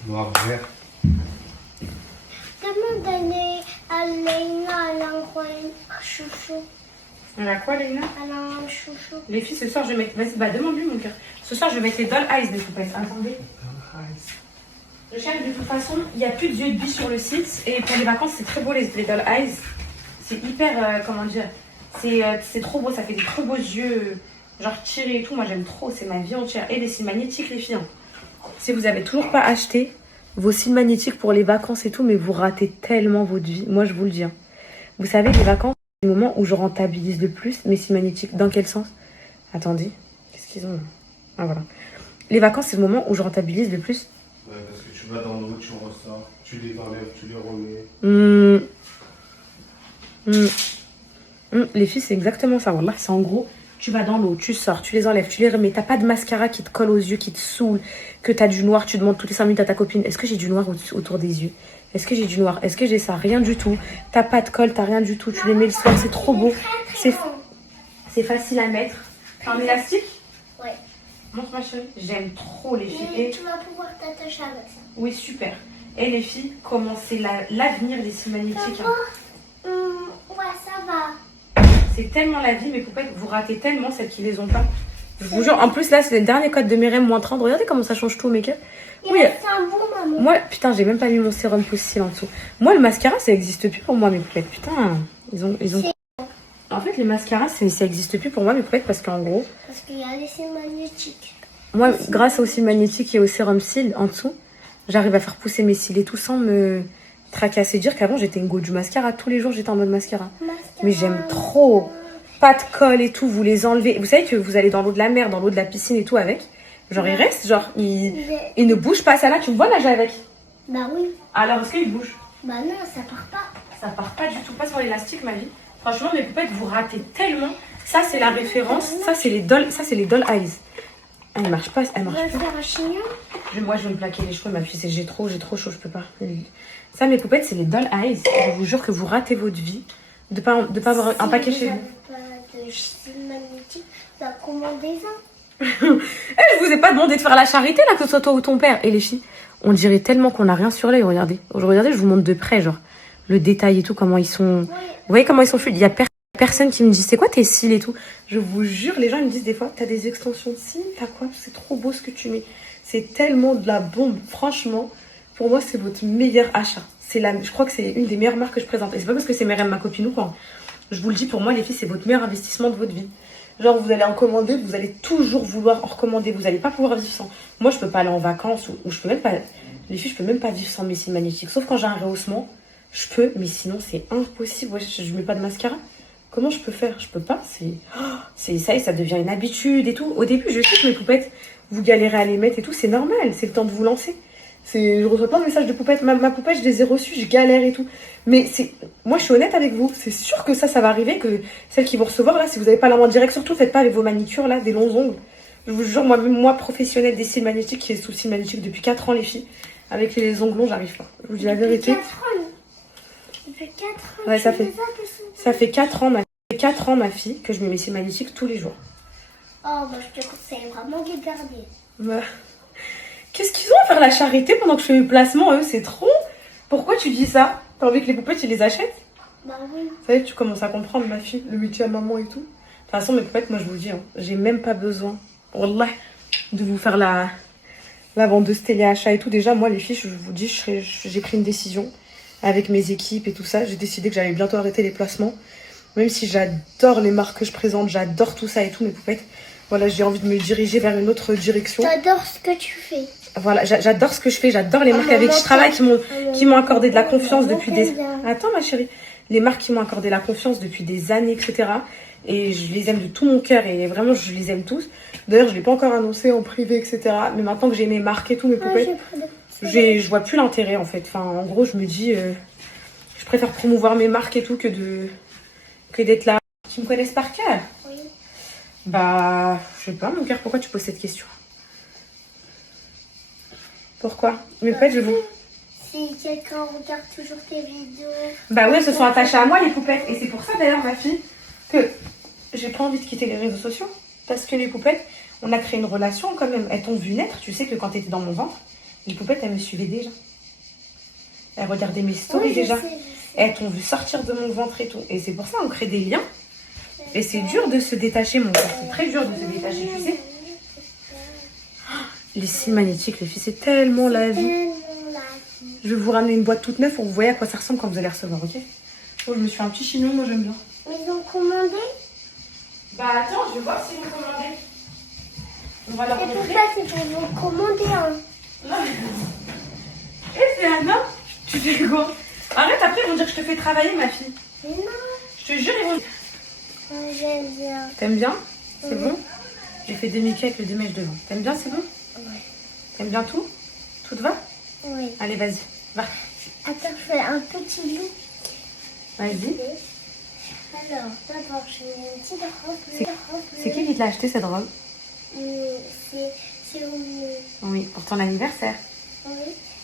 Noir, vert. Demande à Léna, elle a un chouchou. Elle a quoi, Léna? Elle a un chouchou. Les filles, ce soir, je vais mettre. Vas-y, bah demande-lui, mon cœur. Ce soir, je vais mettre les doll eyes des poupettes. Attendez. Je cherche de toute façon, il n'y a plus de yeux de biche sur le site. Et pour les vacances, c'est très beau, les doll eyes. C'est hyper. Comment dire? C'est trop beau, ça fait des trop beaux yeux. Genre tirés et tout. Moi, j'aime trop. C'est ma vie entière. Et les cils magnétiques, les filles. Hein. Si vous n'avez toujours pas acheté vos cils magnétiques pour les vacances et tout, mais vous ratez tellement votre vie. Moi, je vous le dis. Hein. Vous savez, les vacances, c'est le moment où je rentabilise le plus mes cils magnétiques. Dans quel sens? Attendez. Qu'est-ce qu'ils ont là? Ah, voilà. Les vacances, c'est le moment où je rentabilise le plus. Ouais, parce que tu vas dans l'eau, tu ressors, tu les enlèves, tu les remets. Les filles, c'est exactement ça. Wallah, c'est en gros, tu vas dans l'eau, tu sors, tu les enlèves, tu les remets. T'as pas de mascara qui te colle aux yeux, qui te saoule, que t'as du noir, tu demandes toutes les 5 minutes à ta copine, est-ce que j'ai du noir autour des yeux? Est-ce que j'ai du noir? Est-ce que j'ai ça? Rien du tout. T'as pas de colle, t'as rien du tout. Tu les mets le soir, c'est trop beau. C'est facile à mettre. T'as un élastique? Ouais. Montre ma chérie. J'aime trop les filles. Et Et... tu vas pouvoir t'attacher avec ça. Oui, super. Et les filles, comment c'est l'avenir des cils magnétiques? Hein. Ouais, ça va. C'est tellement la vie, mes poupettes, vous ratez tellement celles qui les ont pas. Je vous jure, en plus là, c'est le dernier code de Merem moins 30. Regardez comment ça change tout au make-up. Oui, C'est un bon, maman. moi, putain, j'ai même pas mis mon sérum possible en dessous. Moi, le mascara, ça existe plus pour moi, mes poupettes. Putain, ils ont... En fait, les mascaras, ça existe plus pour moi, mes poupettes, parce qu'en gros, Parce qu'il y a les cils magnétiques. moi, grâce aux cils magnétiques et au sérum cils en dessous, j'arrive à faire pousser mes cils et tout sans me tracasser. Dire qu'avant, j'étais une go du mascara. Tous les jours, j'étais en mode mascara. Mais j'aime trop. Pas de colle et tout, vous les enlevez. Vous savez que vous allez dans l'eau de la mer, dans l'eau de la piscine et tout avec. Genre, il reste, genre, il ne bouge pas. Ça là, tu me vois nager avec? Bah oui. Alors, est-ce qu'il bouge? Bah non, ça part pas. Ça part pas du tout. Pas sur l'élastique, ma vie. Franchement, mes poupettes, vous ratez tellement. Ça, c'est la référence. Ça, c'est les doll eyes. Elle marche pas, elle On marche va plus. faire un chignon. Moi, je vais me plaquer les cheveux, ma fille. J'ai trop chaud, je peux pas. Ça, mes poupettes, c'est les doll eyes. Je vous jure que vous ratez votre vie de pas avoir un paquet chez vous. Pas de cils magnétiques, t'as commandé ça. Je vous ai pas demandé de faire la charité, là, que ce soit toi ou ton père. Et les filles, on dirait tellement qu'on a rien sur l'œil. Regardez. Regardez, je vous montre de près, genre, le détail et tout, comment ils sont. Vous voyez comment ils sont fluides. Il y a personne qui me dit, c'est quoi tes cils et tout. Je vous jure, les gens ils me disent des fois, t'as des extensions de cils, t'as quoi? C'est trop beau ce que tu mets. C'est tellement de la bombe. Franchement, pour moi, c'est votre meilleur achat. Je crois que c'est une des meilleures marques que je présente. Et c'est pas parce que c'est Merem, ma copine ou quoi. Je vous le dis, pour moi, les filles, c'est votre meilleur investissement de votre vie. Genre, vous allez en commander, vous allez toujours vouloir en recommander. Vous n'allez pas pouvoir vivre sans. Moi, je peux pas aller en vacances ou je peux même pas. Les filles, je peux même pas vivre sans mes cils magnétiques. Sauf quand j'ai un rehaussement, je peux, mais sinon, c'est impossible. Ouais, je mets pas de mascara. Comment je peux faire? Je peux pas. C'est ça et ça devient une habitude et tout. Au début, je sais que mes poupettes, vous galérez à les mettre et tout. C'est normal. C'est le temps de vous lancer. Je reçois plein de messages de poupettes. Ma poupette, je les ai reçus, je galère et tout. Mais moi, je suis honnête avec vous. C'est sûr que ça va arriver. Que celles qui vont recevoir, là, si vous n'avez pas la main directe, surtout, faites pas avec vos manicures, là, des longs ongles. Je vous jure, moi, professionnelle des cils magnétiques, qui est sous cils magnétiques depuis 4 ans, les filles. Avec les ongles longs, j'arrive pas. Je vous dis la vérité. 4 ans. Depuis 4 ans. Ouais, ça fait 4 ans, ma fille, que je mets mes cils magnétiques tous les jours. Oh, bah, je te conseille vraiment de les garder. Bah, qu'est-ce qu'ils ont à faire la charité pendant que je fais mes placements, eux? C'est trop. Pourquoi tu dis ça? T'as envie que les poupettes, tu les achètes? Bah oui. Ça y est, tu commences à comprendre, ma fille, le métier à maman et tout. De toute façon, mes poupettes, moi, je vous le dis, hein, j'ai même pas besoin, wallah, de vous faire la vendeuse télé-achat et tout. Déjà, moi, les filles, je vous dis, j'ai pris une décision avec mes équipes et tout ça. J'ai décidé que j'allais bientôt arrêter les placements. Même si j'adore les marques que je présente, j'adore tout ça et tout, mes poupettes. Voilà, j'ai envie de me diriger vers une autre direction. J'adore ce que tu fais. Voilà, j'adore ce que je fais, j'adore les marques avec qui je travaille, qui m'ont accordé de la confiance depuis des... Attends, ma chérie. Les marques qui m'ont accordé la confiance depuis des années, etc. Et je les aime de tout mon cœur et vraiment je les aime tous. D'ailleurs, je ne l'ai pas encore annoncé en privé, etc. Mais maintenant que j'ai mes marques et tout, mes poupées, je vois plus l'intérêt en fait. Enfin, en gros, je me dis, je préfère promouvoir mes marques et tout que d'être là. Tu me connaisses par cœur? Oui. Bah, je sais pas, mon cœur, pourquoi tu poses cette question? Pourquoi? Mais pas je vous. Si quelqu'un regarde toujours tes vidéos. Bah ouais, elles se sont attachées à moi les poupettes. Et c'est pour ça d'ailleurs, ma fille, que j'ai pas envie de quitter les réseaux sociaux. Parce que les poupettes, on a créé une relation quand même. Elles t'ont vu naître. Tu sais que quand t'étais dans mon ventre, les poupettes, elles me suivaient déjà. Elles regardaient mes stories déjà. Je sais. Elles t'ont vu sortir de mon ventre et tout. Et c'est pour ça on crée des liens. Et c'est dur de se détacher, mon cœur. C'est très dur de se détacher, tu sais. Les cils magnétiques, les filles, c'est tellement la vie. Je vais vous ramener une boîte toute neuve pour que vous voyez à quoi ça ressemble quand vous allez recevoir, ok? Oh, je me suis fait un petit chignon, moi j'aime bien. Mais ils ont commandé. Bah attends, je vais voir si vous commandez. On va leur Et montrer. pourquoi c'est pour vous commander hein? Non, mais... Eh, c'est Anna. Tu fais quoi? Arrête, après ils vont dire que je te fais travailler, ma fille. Mais non. Je te jure, ils vont... J'aime bien. T'aimes bien? C'est bon? J'ai fait des Mickey avec le démêche devant. T'aimes bien, c'est bon? Ouais. T'aimes bien tout? Tout te va? Oui. Allez, vas-y. Va. Attends, je fais un petit look. Vas-y. Alors, d'abord, je mets une petite robe. C'est qui te l'a acheté, cette robe? C'est au milieu. Oui, pour ton anniversaire. Oui.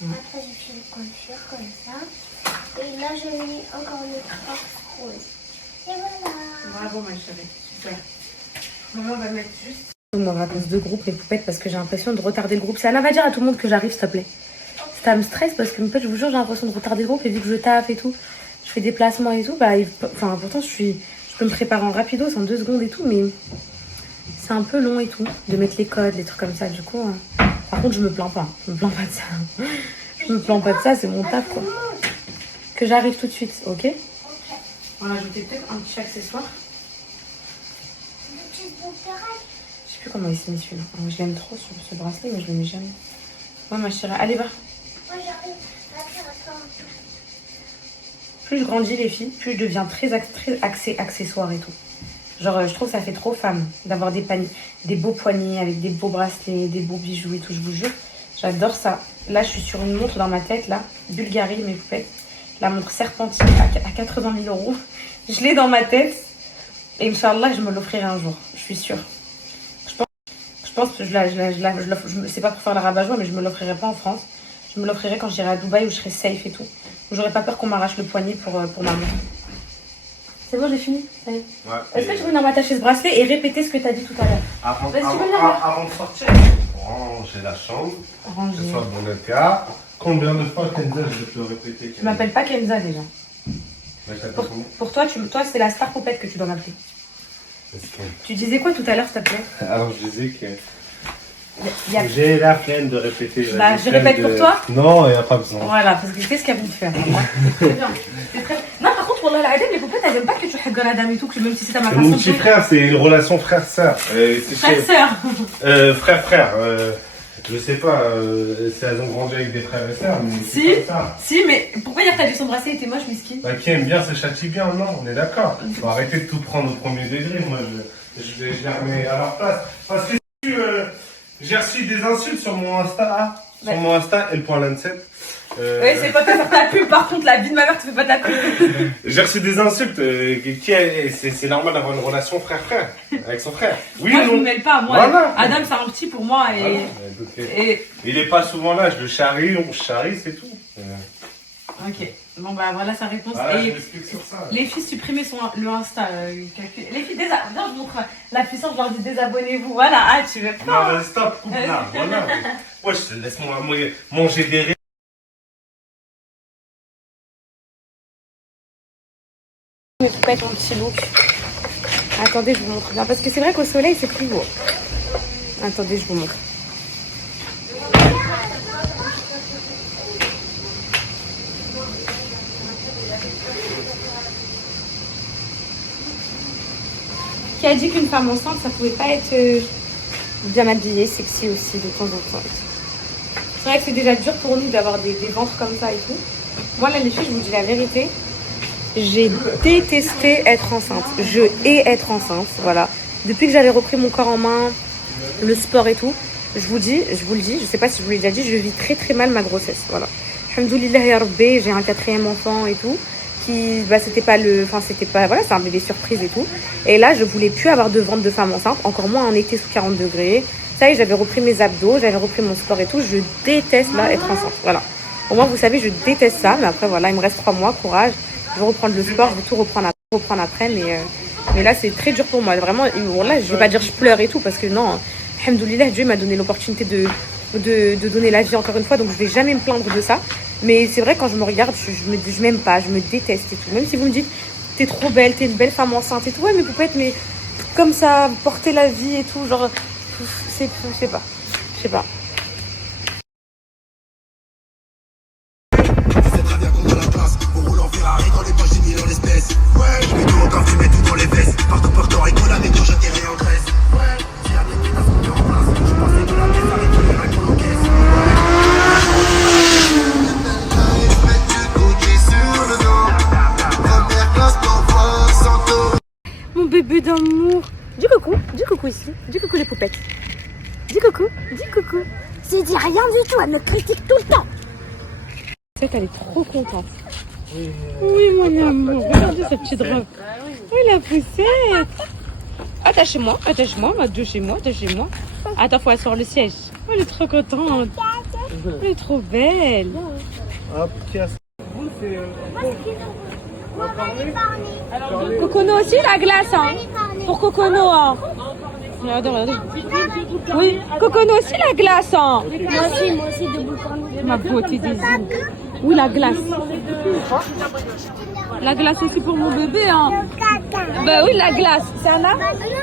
Après, j'ai fait une coiffure comme ça. Et là, j'ai mis encore une crosse rose. Et voilà. Bravo, ma chérie. Super. Maman va mettre juste... On me raconte de groupe, les poupettes, parce que j'ai l'impression de retarder le groupe. Ça va dire à tout le monde que j'arrive, s'il te plaît. Ça me stresse parce que, en fait, je vous jure, j'ai l'impression de retarder le groupe. Et vu que je taffe et tout, je fais des placements et tout, bah, enfin, pourtant, je peux me préparer en rapido, c'est en 2 secondes et tout, mais c'est un peu long et tout, de mettre les codes, les trucs comme ça. Du coup, par contre, je me plains pas. Je me plains pas de ça. Je me plains pas de ça, c'est mon taf, quoi. Que j'arrive tout de suite, ok? On va ajouter peut-être un petit accessoire. Le petit bouquet. Je sais plus comment il se met celui-là. Je l'aime trop sur ce bracelet, mais je le mets jamais. Ouais, ma chérie, allez, va. Moi, j'arrive. Attends. Plus je grandis, les filles, plus je deviens très axée accessoires et tout. Genre, je trouve que ça fait trop femme d'avoir des beaux poignets avec des beaux bracelets, des beaux bijoux et tout, je vous jure. J'adore ça. Là, je suis sur une montre dans ma tête, là. Bulgari, mes poupettes. La montre Serpentine à 80 000 €. Je l'ai dans ma tête. Et Inch'Allah, je me l'offrirai un jour. Je suis sûre. Je pense que c'est pas pour faire la rabat-joie, mais je me l'offrirai pas en France. Je me l'offrirai quand j'irai à Dubaï où je serai safe et tout. Où j'aurai pas peur qu'on m'arrache le poignet pour ma montre. C'est bon, j'ai fini. Ça y est. Ouais. Est-ce que tu veux venir m'attacher ce bracelet et répéter ce que tu as dit tout à l'heure? Avant, Vas-y, tu avant- peux venir voir. avant de sortir, ranger la chambre, que Ranger. ce soit dans le cas. Combien de fois, Kenza, je vais te le répéter? Tu m'appelles pas Kenza déjà. Mais t'appelles comment? Pour toi, c'est la star poupette que tu dois m'appeler. Tu disais quoi tout à l'heure, s'il te plaît? Alors, je disais que Il y a- j'ai la flemme de répéter. Bah, je répète pour toi? Non, il n'y a pas besoin. Voilà, parce que qu'est-ce qu'elle veut te faire? C'est très bien. C'est très... Non, par contre, Wallah, la les poupettes, elles aiment pas que tu hagues la dame et tout, que même si c'est ta ma façon Mon de petit faire. frère, c'est une relation frère-sœur. Frère-sœur. Frère-frère. Je sais pas si elles ont grandi avec des frères et sœurs, mais Si. c'est pas ça. Si, mais pourquoi hier t'as dit son bracelet était moche, miskin? Bah, qui aime bien se châtie bien, non, on est d'accord. Faut arrêter de tout prendre au premier degré. Moi, je les remets à leur place. Parce que j'ai reçu des insultes sur mon Insta. Sur mon Insta, L.Lancet. Oui, c'est pas faire ta pub, par contre, la vie de ma mère, tu fais pas de la pub. J'ai reçu des insultes. C'est normal d'avoir une relation frère-frère avec son frère. Oui, Moi, ou je non? me mêle pas. Moi, Voilà. Adam, c'est un petit pour moi. Et, Voilà. Donc, et... il est pas souvent là, je le charrie, on charrie, c'est tout. Ok. Bon, bah voilà sa réponse. Voilà, je et m'explique sur ça. les filles, supprimez le Insta. Les filles, viens, je vous montre la puissance, je leur dis désabonnez-vous. Voilà, ah, tu veux pas. Non, mais stop, coupe là, voilà. Moi, laisse-moi manger des rires. Je vais mettre mon petit look. Attendez, je vous montre bien. Parce que c'est vrai qu'au soleil, c'est plus beau. Attendez, je vous montre. Qui a dit qu'une femme enceinte, ça pouvait pas être bien habillée, sexy aussi de temps en temps. C'est vrai que c'est déjà dur pour nous d'avoir des ventres comme ça et tout. Moi là les filles, je vous dis la vérité, J'ai détesté être enceinte. Je hais être enceinte, voilà. Depuis que j'avais repris mon corps en main, le sport et tout, je vous le dis, je sais pas si je vous l'ai déjà dit, je vis très très mal ma grossesse, voilà. Alhamdoulilah ya Rabbi, j'ai un 4e enfant et tout, qui, c'était pas voilà, c'est un bébé surprise et tout. Et là, je voulais plus avoir de ventre de femme enceinte, encore moins en été sous 40 degrés. Ça y est, j'avais repris mes abdos, j'avais repris mon sport et tout, je déteste là être enceinte, voilà. Au moins, vous savez, je déteste ça, mais après, voilà, il me reste 3 mois, courage. Je vais reprendre le sport, je vais tout reprendre après, mais là, c'est très dur pour moi. Vraiment, bon, là, je vais pas dire je pleure et tout, parce que non, alhamdoulilah, Dieu m'a donné l'opportunité de donner la vie encore une fois, donc je vais jamais me plaindre de ça. Mais c'est vrai, quand je me regarde, je m'aime pas, je me déteste et tout. Même si vous me dites, t'es trop belle, t'es une belle femme enceinte et tout, ouais, mais poupette, mais comme ça, porter la vie et tout, genre, je sais pas. Mon bébé d'amour. Dis coucou ici. Dis coucou les poupettes. Dis coucou. C'est dit rien du tout, elle me critique tout le temps. Elle est trop contente. Oui, mon amour. Regardez sa petite robe. Oui, la poussette. Attachez-moi, attachez-moi. Attends, faut asseoir le siège. Oh, elle est trop contente. Elle est trop belle. Hop, casse. Cocono aussi, la glace, hein. Pour Cocono, hein. Regardez. Oui, Cocono aussi, la glace, hein. Moi aussi, debout parmi. Ma beauté des îles. Oui, la glace. La glace aussi pour mon bébé, hein. Bah oui, la glace. C'est Anna?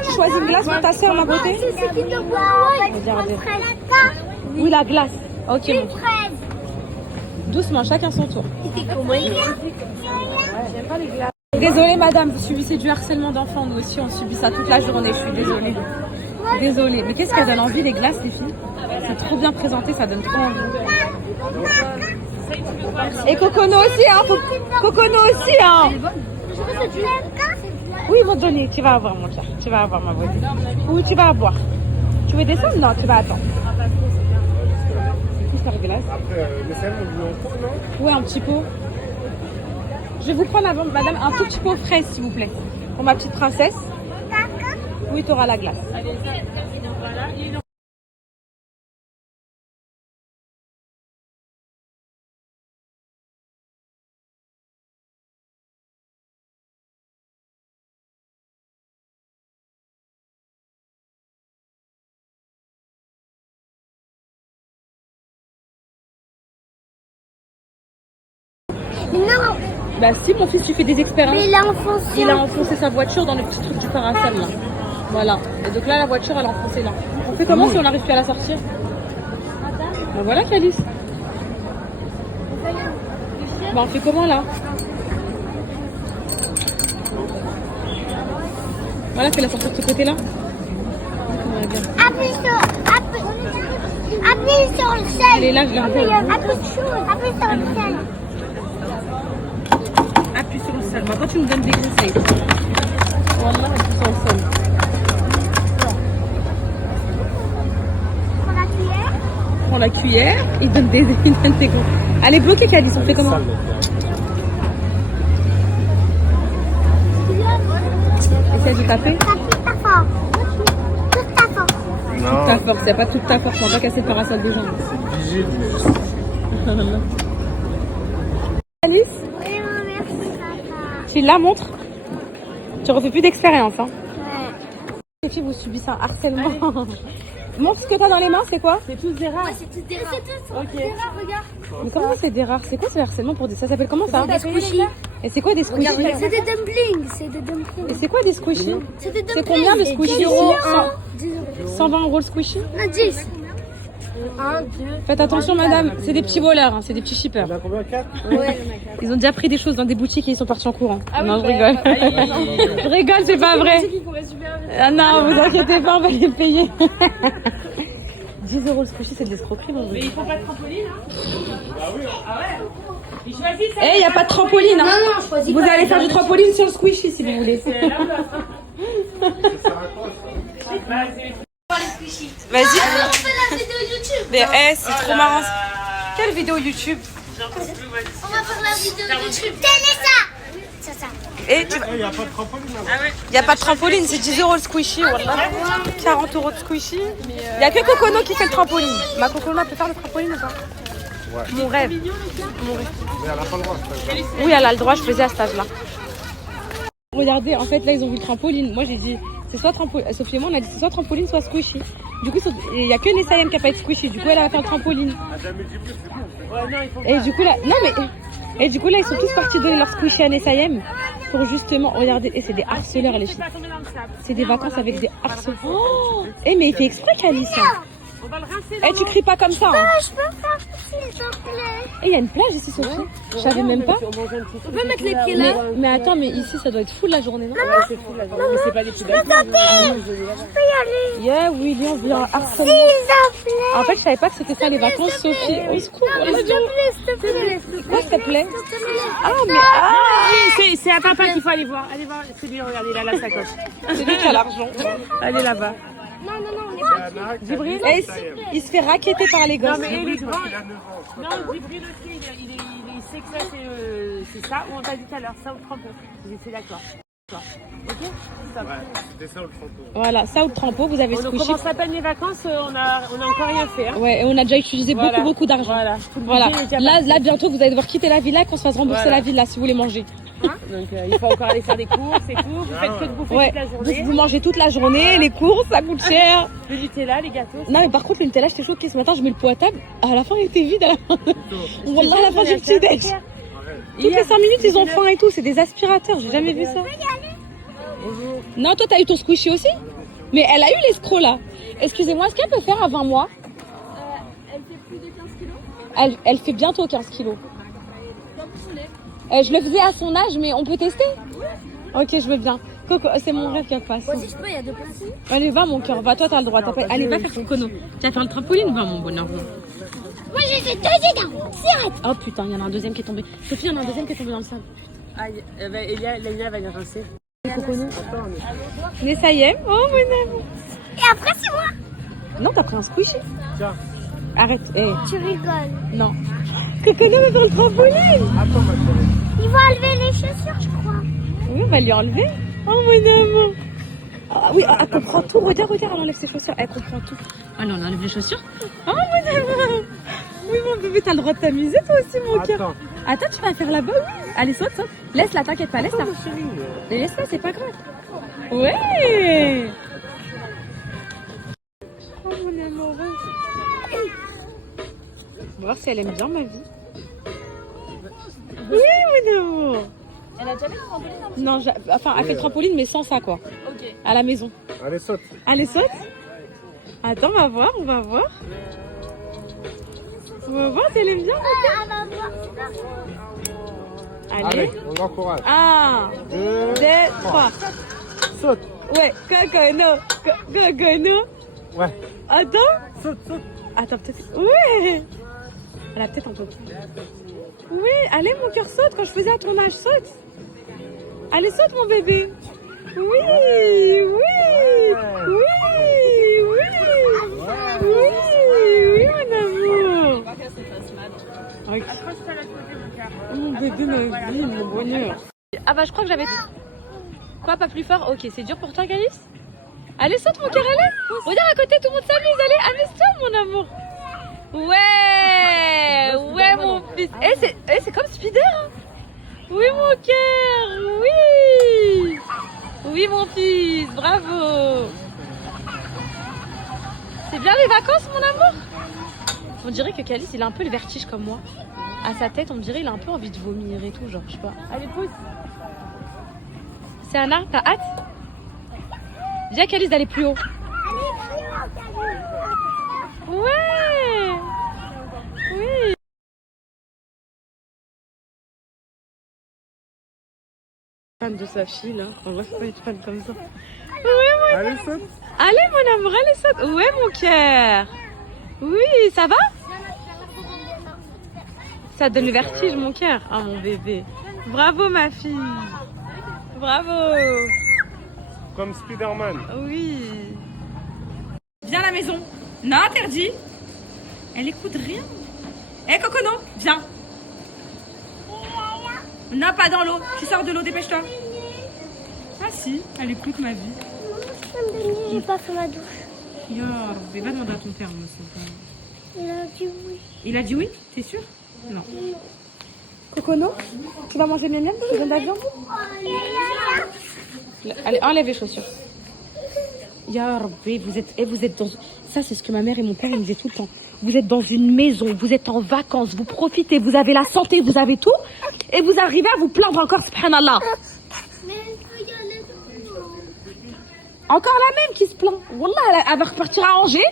Tu choisis une glace pour ta soeur, ma beauté? Regardez. Oui, la glace. Ok, mon frère. Doucement, chacun son tour. Désolée, madame, vous subissez du harcèlement d'enfants. Nous aussi, on subit ça toute la journée. Je suis désolée. Désolée. Mais qu'est-ce qu'elles donnent envie, les glaces, les filles? C'est trop bien présenté, ça donne trop envie. Et Cocono aussi, hein. Cocono aussi, hein. Oui, ils vont te donner. Tu vas avoir, mon cœur. Tu vas avoir, ma beauté. Ou tu vas boire. Tu veux descendre? Non, tu vas attendre. C'est qui, glace? Après, les selles, on veut en pot, non? Ouais, un petit pot. Je vais vous prendre, madame, un tout petit pot fraise, s'il vous plaît. Pour ma petite princesse. Oui, tu auras la glace. Mais non, Bah si, mon fils, tu fais des expériences. mais il a enfoncé. Il a enfoncé sa voiture dans le petit truc du parasol, là. Voilà. Et donc là, la voiture, elle a enfoncé là. On fait comment si on n'arrive plus à la sortir? Bah voilà, Calice. Bah on fait comment, là? Voilà, fais la sortir de ce côté-là. Appuie sur le sel. Elle est là, regardez. Appuie sur le sel. Appuie sur le sol. Bah, quand tu nous donnes des conseils. Voilà, appuie sur le sol. Prends la cuillère. Prends la cuillère, il donne des conseils. Elle est bloquée, Calice, on fait comment? Essaye de taper. T'appuies ta force. Toute ta force. Toute ta force, il n'y a pas toute ta force, on va pas casser le parasol des gens. C'est obligé. Calice, Oui, merci, papa. tu la montres. Tu refais plus d'expérience, hein. Ouais. Les filles, vous subissez un harcèlement. Montre ce que t'as dans les mains, c'est quoi? C'est tous des rats. C'est tout des rats. Ok. Regarde. Mais comment c'est des rares? C'est quoi ce harcèlement pour des... Ça s'appelle comment ça? Des squishies. Et c'est quoi des squishies? C'est des dumplings. C'est des dumplings. Et c'est quoi des squishies? C'est des dumplings. C'est combien le squishy? 10 euros. 120 euros le squishy? Non, 10. 1, 2. Faites attention, madame, c'est des petits voleurs, hein, c'est des petits shippers. On a combien? 4? Ils ont déjà pris des choses dans des boutiques et ils sont partis en courant. Non, je rigole. Je rigole, c'est pas vrai. Ah non, vous inquiétez pas, on va les payer. 10 € le squishy, c'est de l'escroquerie, mon Mais bébé. ils font pas de trampoline, hein? Ah ouais? Ils choisissent ça. Eh, il n'y a pas de trampoline, hein. Non, je choisis Vous pas. allez faire du trampoline sur le squishy si vous voulez. C'est la place. Bah, c'est- Vas-y. On fait la vidéo YouTube. Mais c'est trop marrant. Quelle vidéo YouTube? On va faire la vidéo YouTube. Tenez ça. Ça. Et tu... Il n'y a pas de trampoline. Il n'y a pas de trampoline, c'est 10 € le squishy. Voilà. 40 € de squishy. Il n'y a que Cocono qui fait le trampoline. Ma Cocono, elle peut faire le trampoline ou pas? Ouais. Mon rêve. Mais elle n'a pas le droit. Oui, elle a le droit, je faisais à cet âge-là. Regardez, en fait, là, ils ont vu le trampoline. Moi, j'ai dit, c'est soit trampoline. Sophie et moi, on a dit, c'est soit trampoline, soit squishy. Du coup, il n'y a que Nessayem qui n'a pas été squishy. Du coup, elle a fait le trampoline. Et du coup, là, non, mais. Et du coup, là, ils sont tous partis donner leur squishy à Nessayem pour justement. Regardez, et c'est des harceleurs, les filles. pas tomber dans le sable. C'est des vacances avec des harceleurs. Oh, mais il fait exprès, Calice. On va le rincer. Eh, tu cries pas comme ça. Hein. Je peux faire s'il te plaît. Et il y a une plage ici, Sophie. Je savais même pas. On peut mettre les pieds là. Mais attends, mais ici, ça doit être fou la journée, non? C'est fou la journée. Mais c'est pas des petits bateaux. Je peux y aller. Yeah, William vient harceler. S'il te plaît. En fait, je savais pas que c'était ça les vacances, Sophie. Au secours, on a dit- S'il te plaît. Quoi, s'il te plaît? Ah, mais C'est à papa qu'il faut aller voir. Allez voir, c'est lui, regardez, il a la sacoche. c'est lui qui a l'argent. Allez là-bas. Non, on est pas. Djibril, il se fait raqueter par les Non, gosses. mais il est grand. Non, Djibril aussi, il sait que ça, c'est ça. Ou on t'a dit tout à l'heure, ça ou trempeau. C'est d'accord. Ok? Stop. C'était ça le trampo. Voilà, ça ou le trampo, vous avez On squishy. commence à peine les vacances, on a encore rien fait. Hein. Ouais, et on a déjà utilisé Voilà. beaucoup d'argent. Voilà. Tout le Voilà. budget est déjà Là, parti. là, bientôt, vous allez devoir quitter la villa, qu'on se fasse rembourser Voilà. la villa si vous voulez manger. Donc il faut encore aller faire des courses et tout. Vous faites que de bouffer Ouais, toute la journée. vous mangez toute la journée, les courses, ça coûte cher. Le Nutella, les gâteaux. Non, mais par contre, le Nutella, j'étais choquée. Ce matin, je mets le pot à table. À la fin, il était vide. À la fin, Wallah, à la fin du petit déj. Toutes les 5 minutes, ils ont faim et tout. C'est des aspirateurs. J'ai jamais vu ça. Non, toi, t'as eu ton squishy aussi? Mais elle a eu l'escroc là. Excusez-moi, est-ce qu'elle peut faire à 20 mois? Elle fait plus de 15 kilos. Elle fait bientôt 15 kilos. Je le faisais à son âge, mais on peut tester? Ok, je veux bien. Coco, c'est mon rêve qui passe. Moi aussi, je peux, il y a deux places. Allez, va mon cœur, va, toi t'as le droit. Allez, va faire ton cono. Tu vas faire le trampoline, va mon bonheur. Moi, j'ai fait deux dedans. Arrête. Oh putain, il y en a un deuxième qui est tombé. Sophie, il y en a un deuxième qui est tombé dans le sable. Aïe, Elia va les rincer. Nessayem, oh mon amour. Et après, c'est moi. Non, t'as pris un squishy. Tiens. Arrête, Tu rigoles. non. Cocono va faire le trampoline. Attends, ma chérie. Il va enlever les chaussures, je crois. Oui, on va lui enlever. Oh mon amour. Ah oui, elle comprend tout. Regarde, elle enlève ses chaussures. Elle comprend tout. Allez, on enlève les chaussures. Oh mon amour. Oui, mon bébé, t'as le droit de t'amuser toi aussi, mon cœur. Attends, tu vas faire là-bas, oui. Allez, saute. Laisse-la, t'inquiète pas, laisse-la. Laisse-la, c'est pas grave. Ouais. Oh mon amour. On va voir si elle aime bien ma vie. Oui, mon amour. Elle a déjà fait le trampoline? Non, enfin, elle fait le trampoline, mais sans ça, quoi. Ok. À la maison. Allez, saute. Allez, saute. Attends, on va voir, on va voir. On va voir si elle aime bien. Elle va voir. Allez. Allez, on encourage. 1, 2, 3. Saute. Ouais, Cocono. Cocono. Ouais. Attends. Saute, saute. Attends, peut-être. Ouais. Elle a peut-être un peu. Oui, allez, mon cœur saute. Quand je faisais à ton âge, saute. Allez, saute, mon bébé. Oui, oui, oui, oui, oui, mon amour. Ok. Accroche-toi là de côté, mon cœur. Mon bébé, ma vie, mon bonheur. Ah bah je crois que j'avais... Quoi, pas plus fort? Ok, c'est dur pour toi, Calice? Allez, saute, mon cœur, allez. Regarde à côté, tout le monde s'amuse. Allez, amuse-toi, mon amour. Ouais, ouais, mon fils. C'est comme Spider, hein. Oui, mon cœur, oui. Oui, mon fils, bravo. C'est bien les vacances, mon amour? On dirait que Calice, il a un peu le vertige comme moi. À sa tête, on dirait il a un peu envie de vomir et tout, genre, je sais pas. Allez, pousse. C'est Anna, t'as hâte? Dis à Calice d'aller plus haut. Ouais. Oui. Fan de sa fille, là. On va pas être fan comme ça. Ouais, mon... Allez, saute. Allez, mon amour, allez, saute. Ouais, mon cœur. Oui, ça va? Ça donne le vertige, mon cœur. Ah, mon bébé. Bravo, ma fille. Bravo. Comme Spider-Man. Oui. Viens à la maison. Non, interdit. Elle écoute rien. Hé, Cocono, viens. Non, pas dans l'eau. Tu sors de l'eau, dépêche-toi. Ah si, elle écoute ma vie. J'ai pas fait ma douche. Ya Rabbi, va demander à ton père, monsieur. Il a dit oui. Il a dit oui? T'es sûr? Non. Cocono, tu vas manger mes miams? Tu donnes de la viande? Allez, enlève les chaussures. Ya Rabbi, vous êtes dans... Ça, c'est ce que ma mère et mon père ils me disaient tout le temps. Vous êtes dans une maison, vous êtes en vacances, vous profitez, vous avez la santé, vous avez tout. Et vous arrivez à vous plaindre encore, subhanallah. Encore la même qui se plaint. Wallah, elle va repartir à Angers.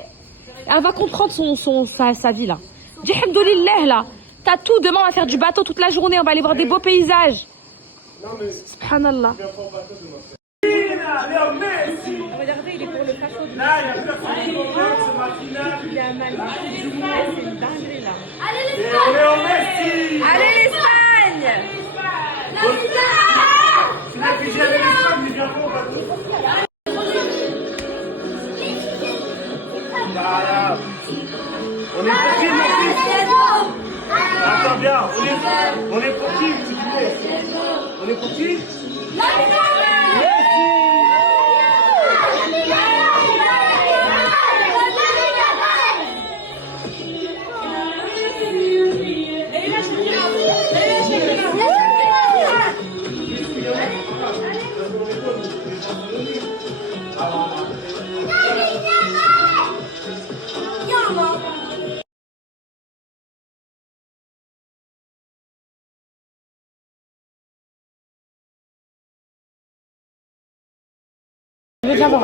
Elle va comprendre sa vie là. Dis hamdoulillah là. T'as tout, demain on va faire du bateau toute la journée, on va aller voir des beaux paysages. Subhanallah. Regardez, il est pour le cachot. Il est à Mali. C'est une dinguerie là. Allez l'Espagne. On est pour qui, mon fils? Attends bien, on est pour qui, s'il vous plaît? On est pour qui?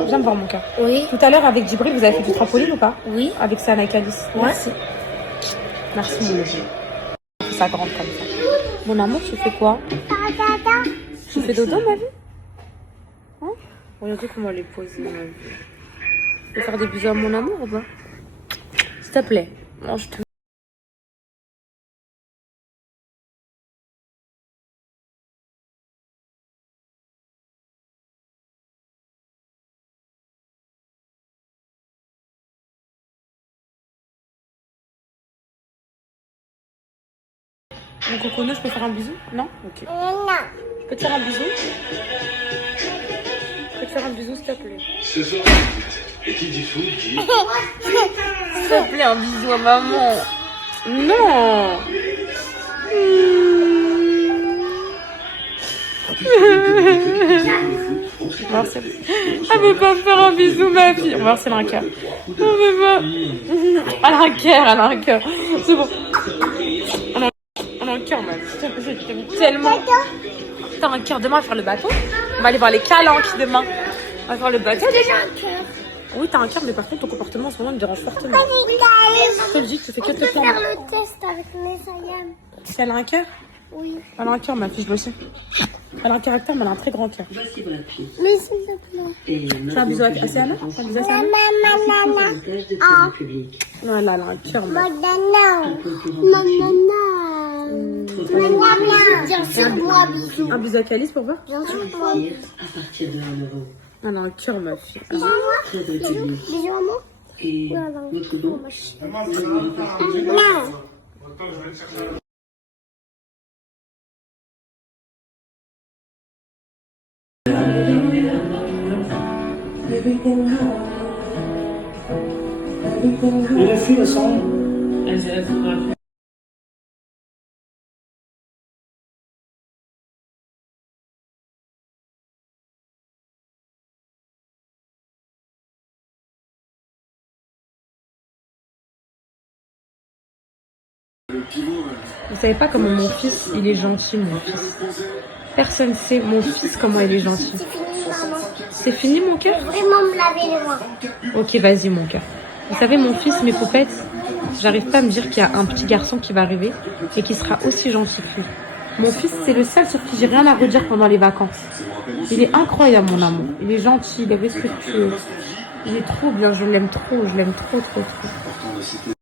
Viens me voir mon cœur. Oui. Tout à l'heure avec Djibril, vous avez fait du trampoline ou pas? Oui. Avec Sana et Calice. Merci. Merci mon bébé. Ça grande comme ça. Mon amour, tu fais quoi? Tu fais dodo ma vie? Hein? Regardez comment elle est posée ma vie. Tu veux faire des bisous à mon amour ou pas? S'il te plaît. Non, je te... Mon cocono, je peux faire un bisou? Non? Ok. Non. Je peux te faire un bisou? Je peux te faire un bisou, s'il te plaît? Ce soir, et qui dit foot dit... S'il te plaît, un bisou à maman. Non. Elle veut pas me faire un bisou, ma fille. On va voir si elle a un cœur. On veut pas. Elle a un cœur, elle a un cœur. C'est bon. On a un cœur, ma fille. Je t'aime tellement. T'as un cœur. Demain, on va faire le bateau. On va aller voir les calanques demain. On va faire le bateau. Déjà un cœur. Oui, t'as un cœur, mais par contre, ton comportement en ce moment me dérange fortement. Je te le dis, tu fais que On te peut faire plaindre. le test avec Nesayam. Si elle a un cœur? Oui. Elle a un cœur, ma fille, je le sais. Elle a un caractère, mais elle a un très grand cœur. Mais s'il te plaît. Fais un bisou à Siana? Fais un bisou à Siana? Non, elle a un cœur, ma fille. Bien sûr, moi, bisous. Un bisou à Calice pour voir? Bien sûr, moi. À partir de 1 euro. Elle a un cœur, ma fille. Bisous à moi. Bisous à moi. Et notre don, Non. Et les filles, elles sont... Vous savez pas comment mon fils, il est gentil, mon fils. Personne sait, mon fils, comment il est gentil. C'est fini, maman. C'est fini, mon cœur? Vraiment me laver les mains. Ok, vas-y, mon cœur. Vous savez, mon fils, mes poupettes, j'arrive pas à me dire qu'il y a un petit garçon qui va arriver et qui sera aussi gentil que lui. Mon fils, c'est le seul sur qui j'ai rien à redire pendant les vacances. Il est incroyable, mon amour. Il est gentil, il est respectueux. Il est trop bien, je l'aime trop, trop, trop. citer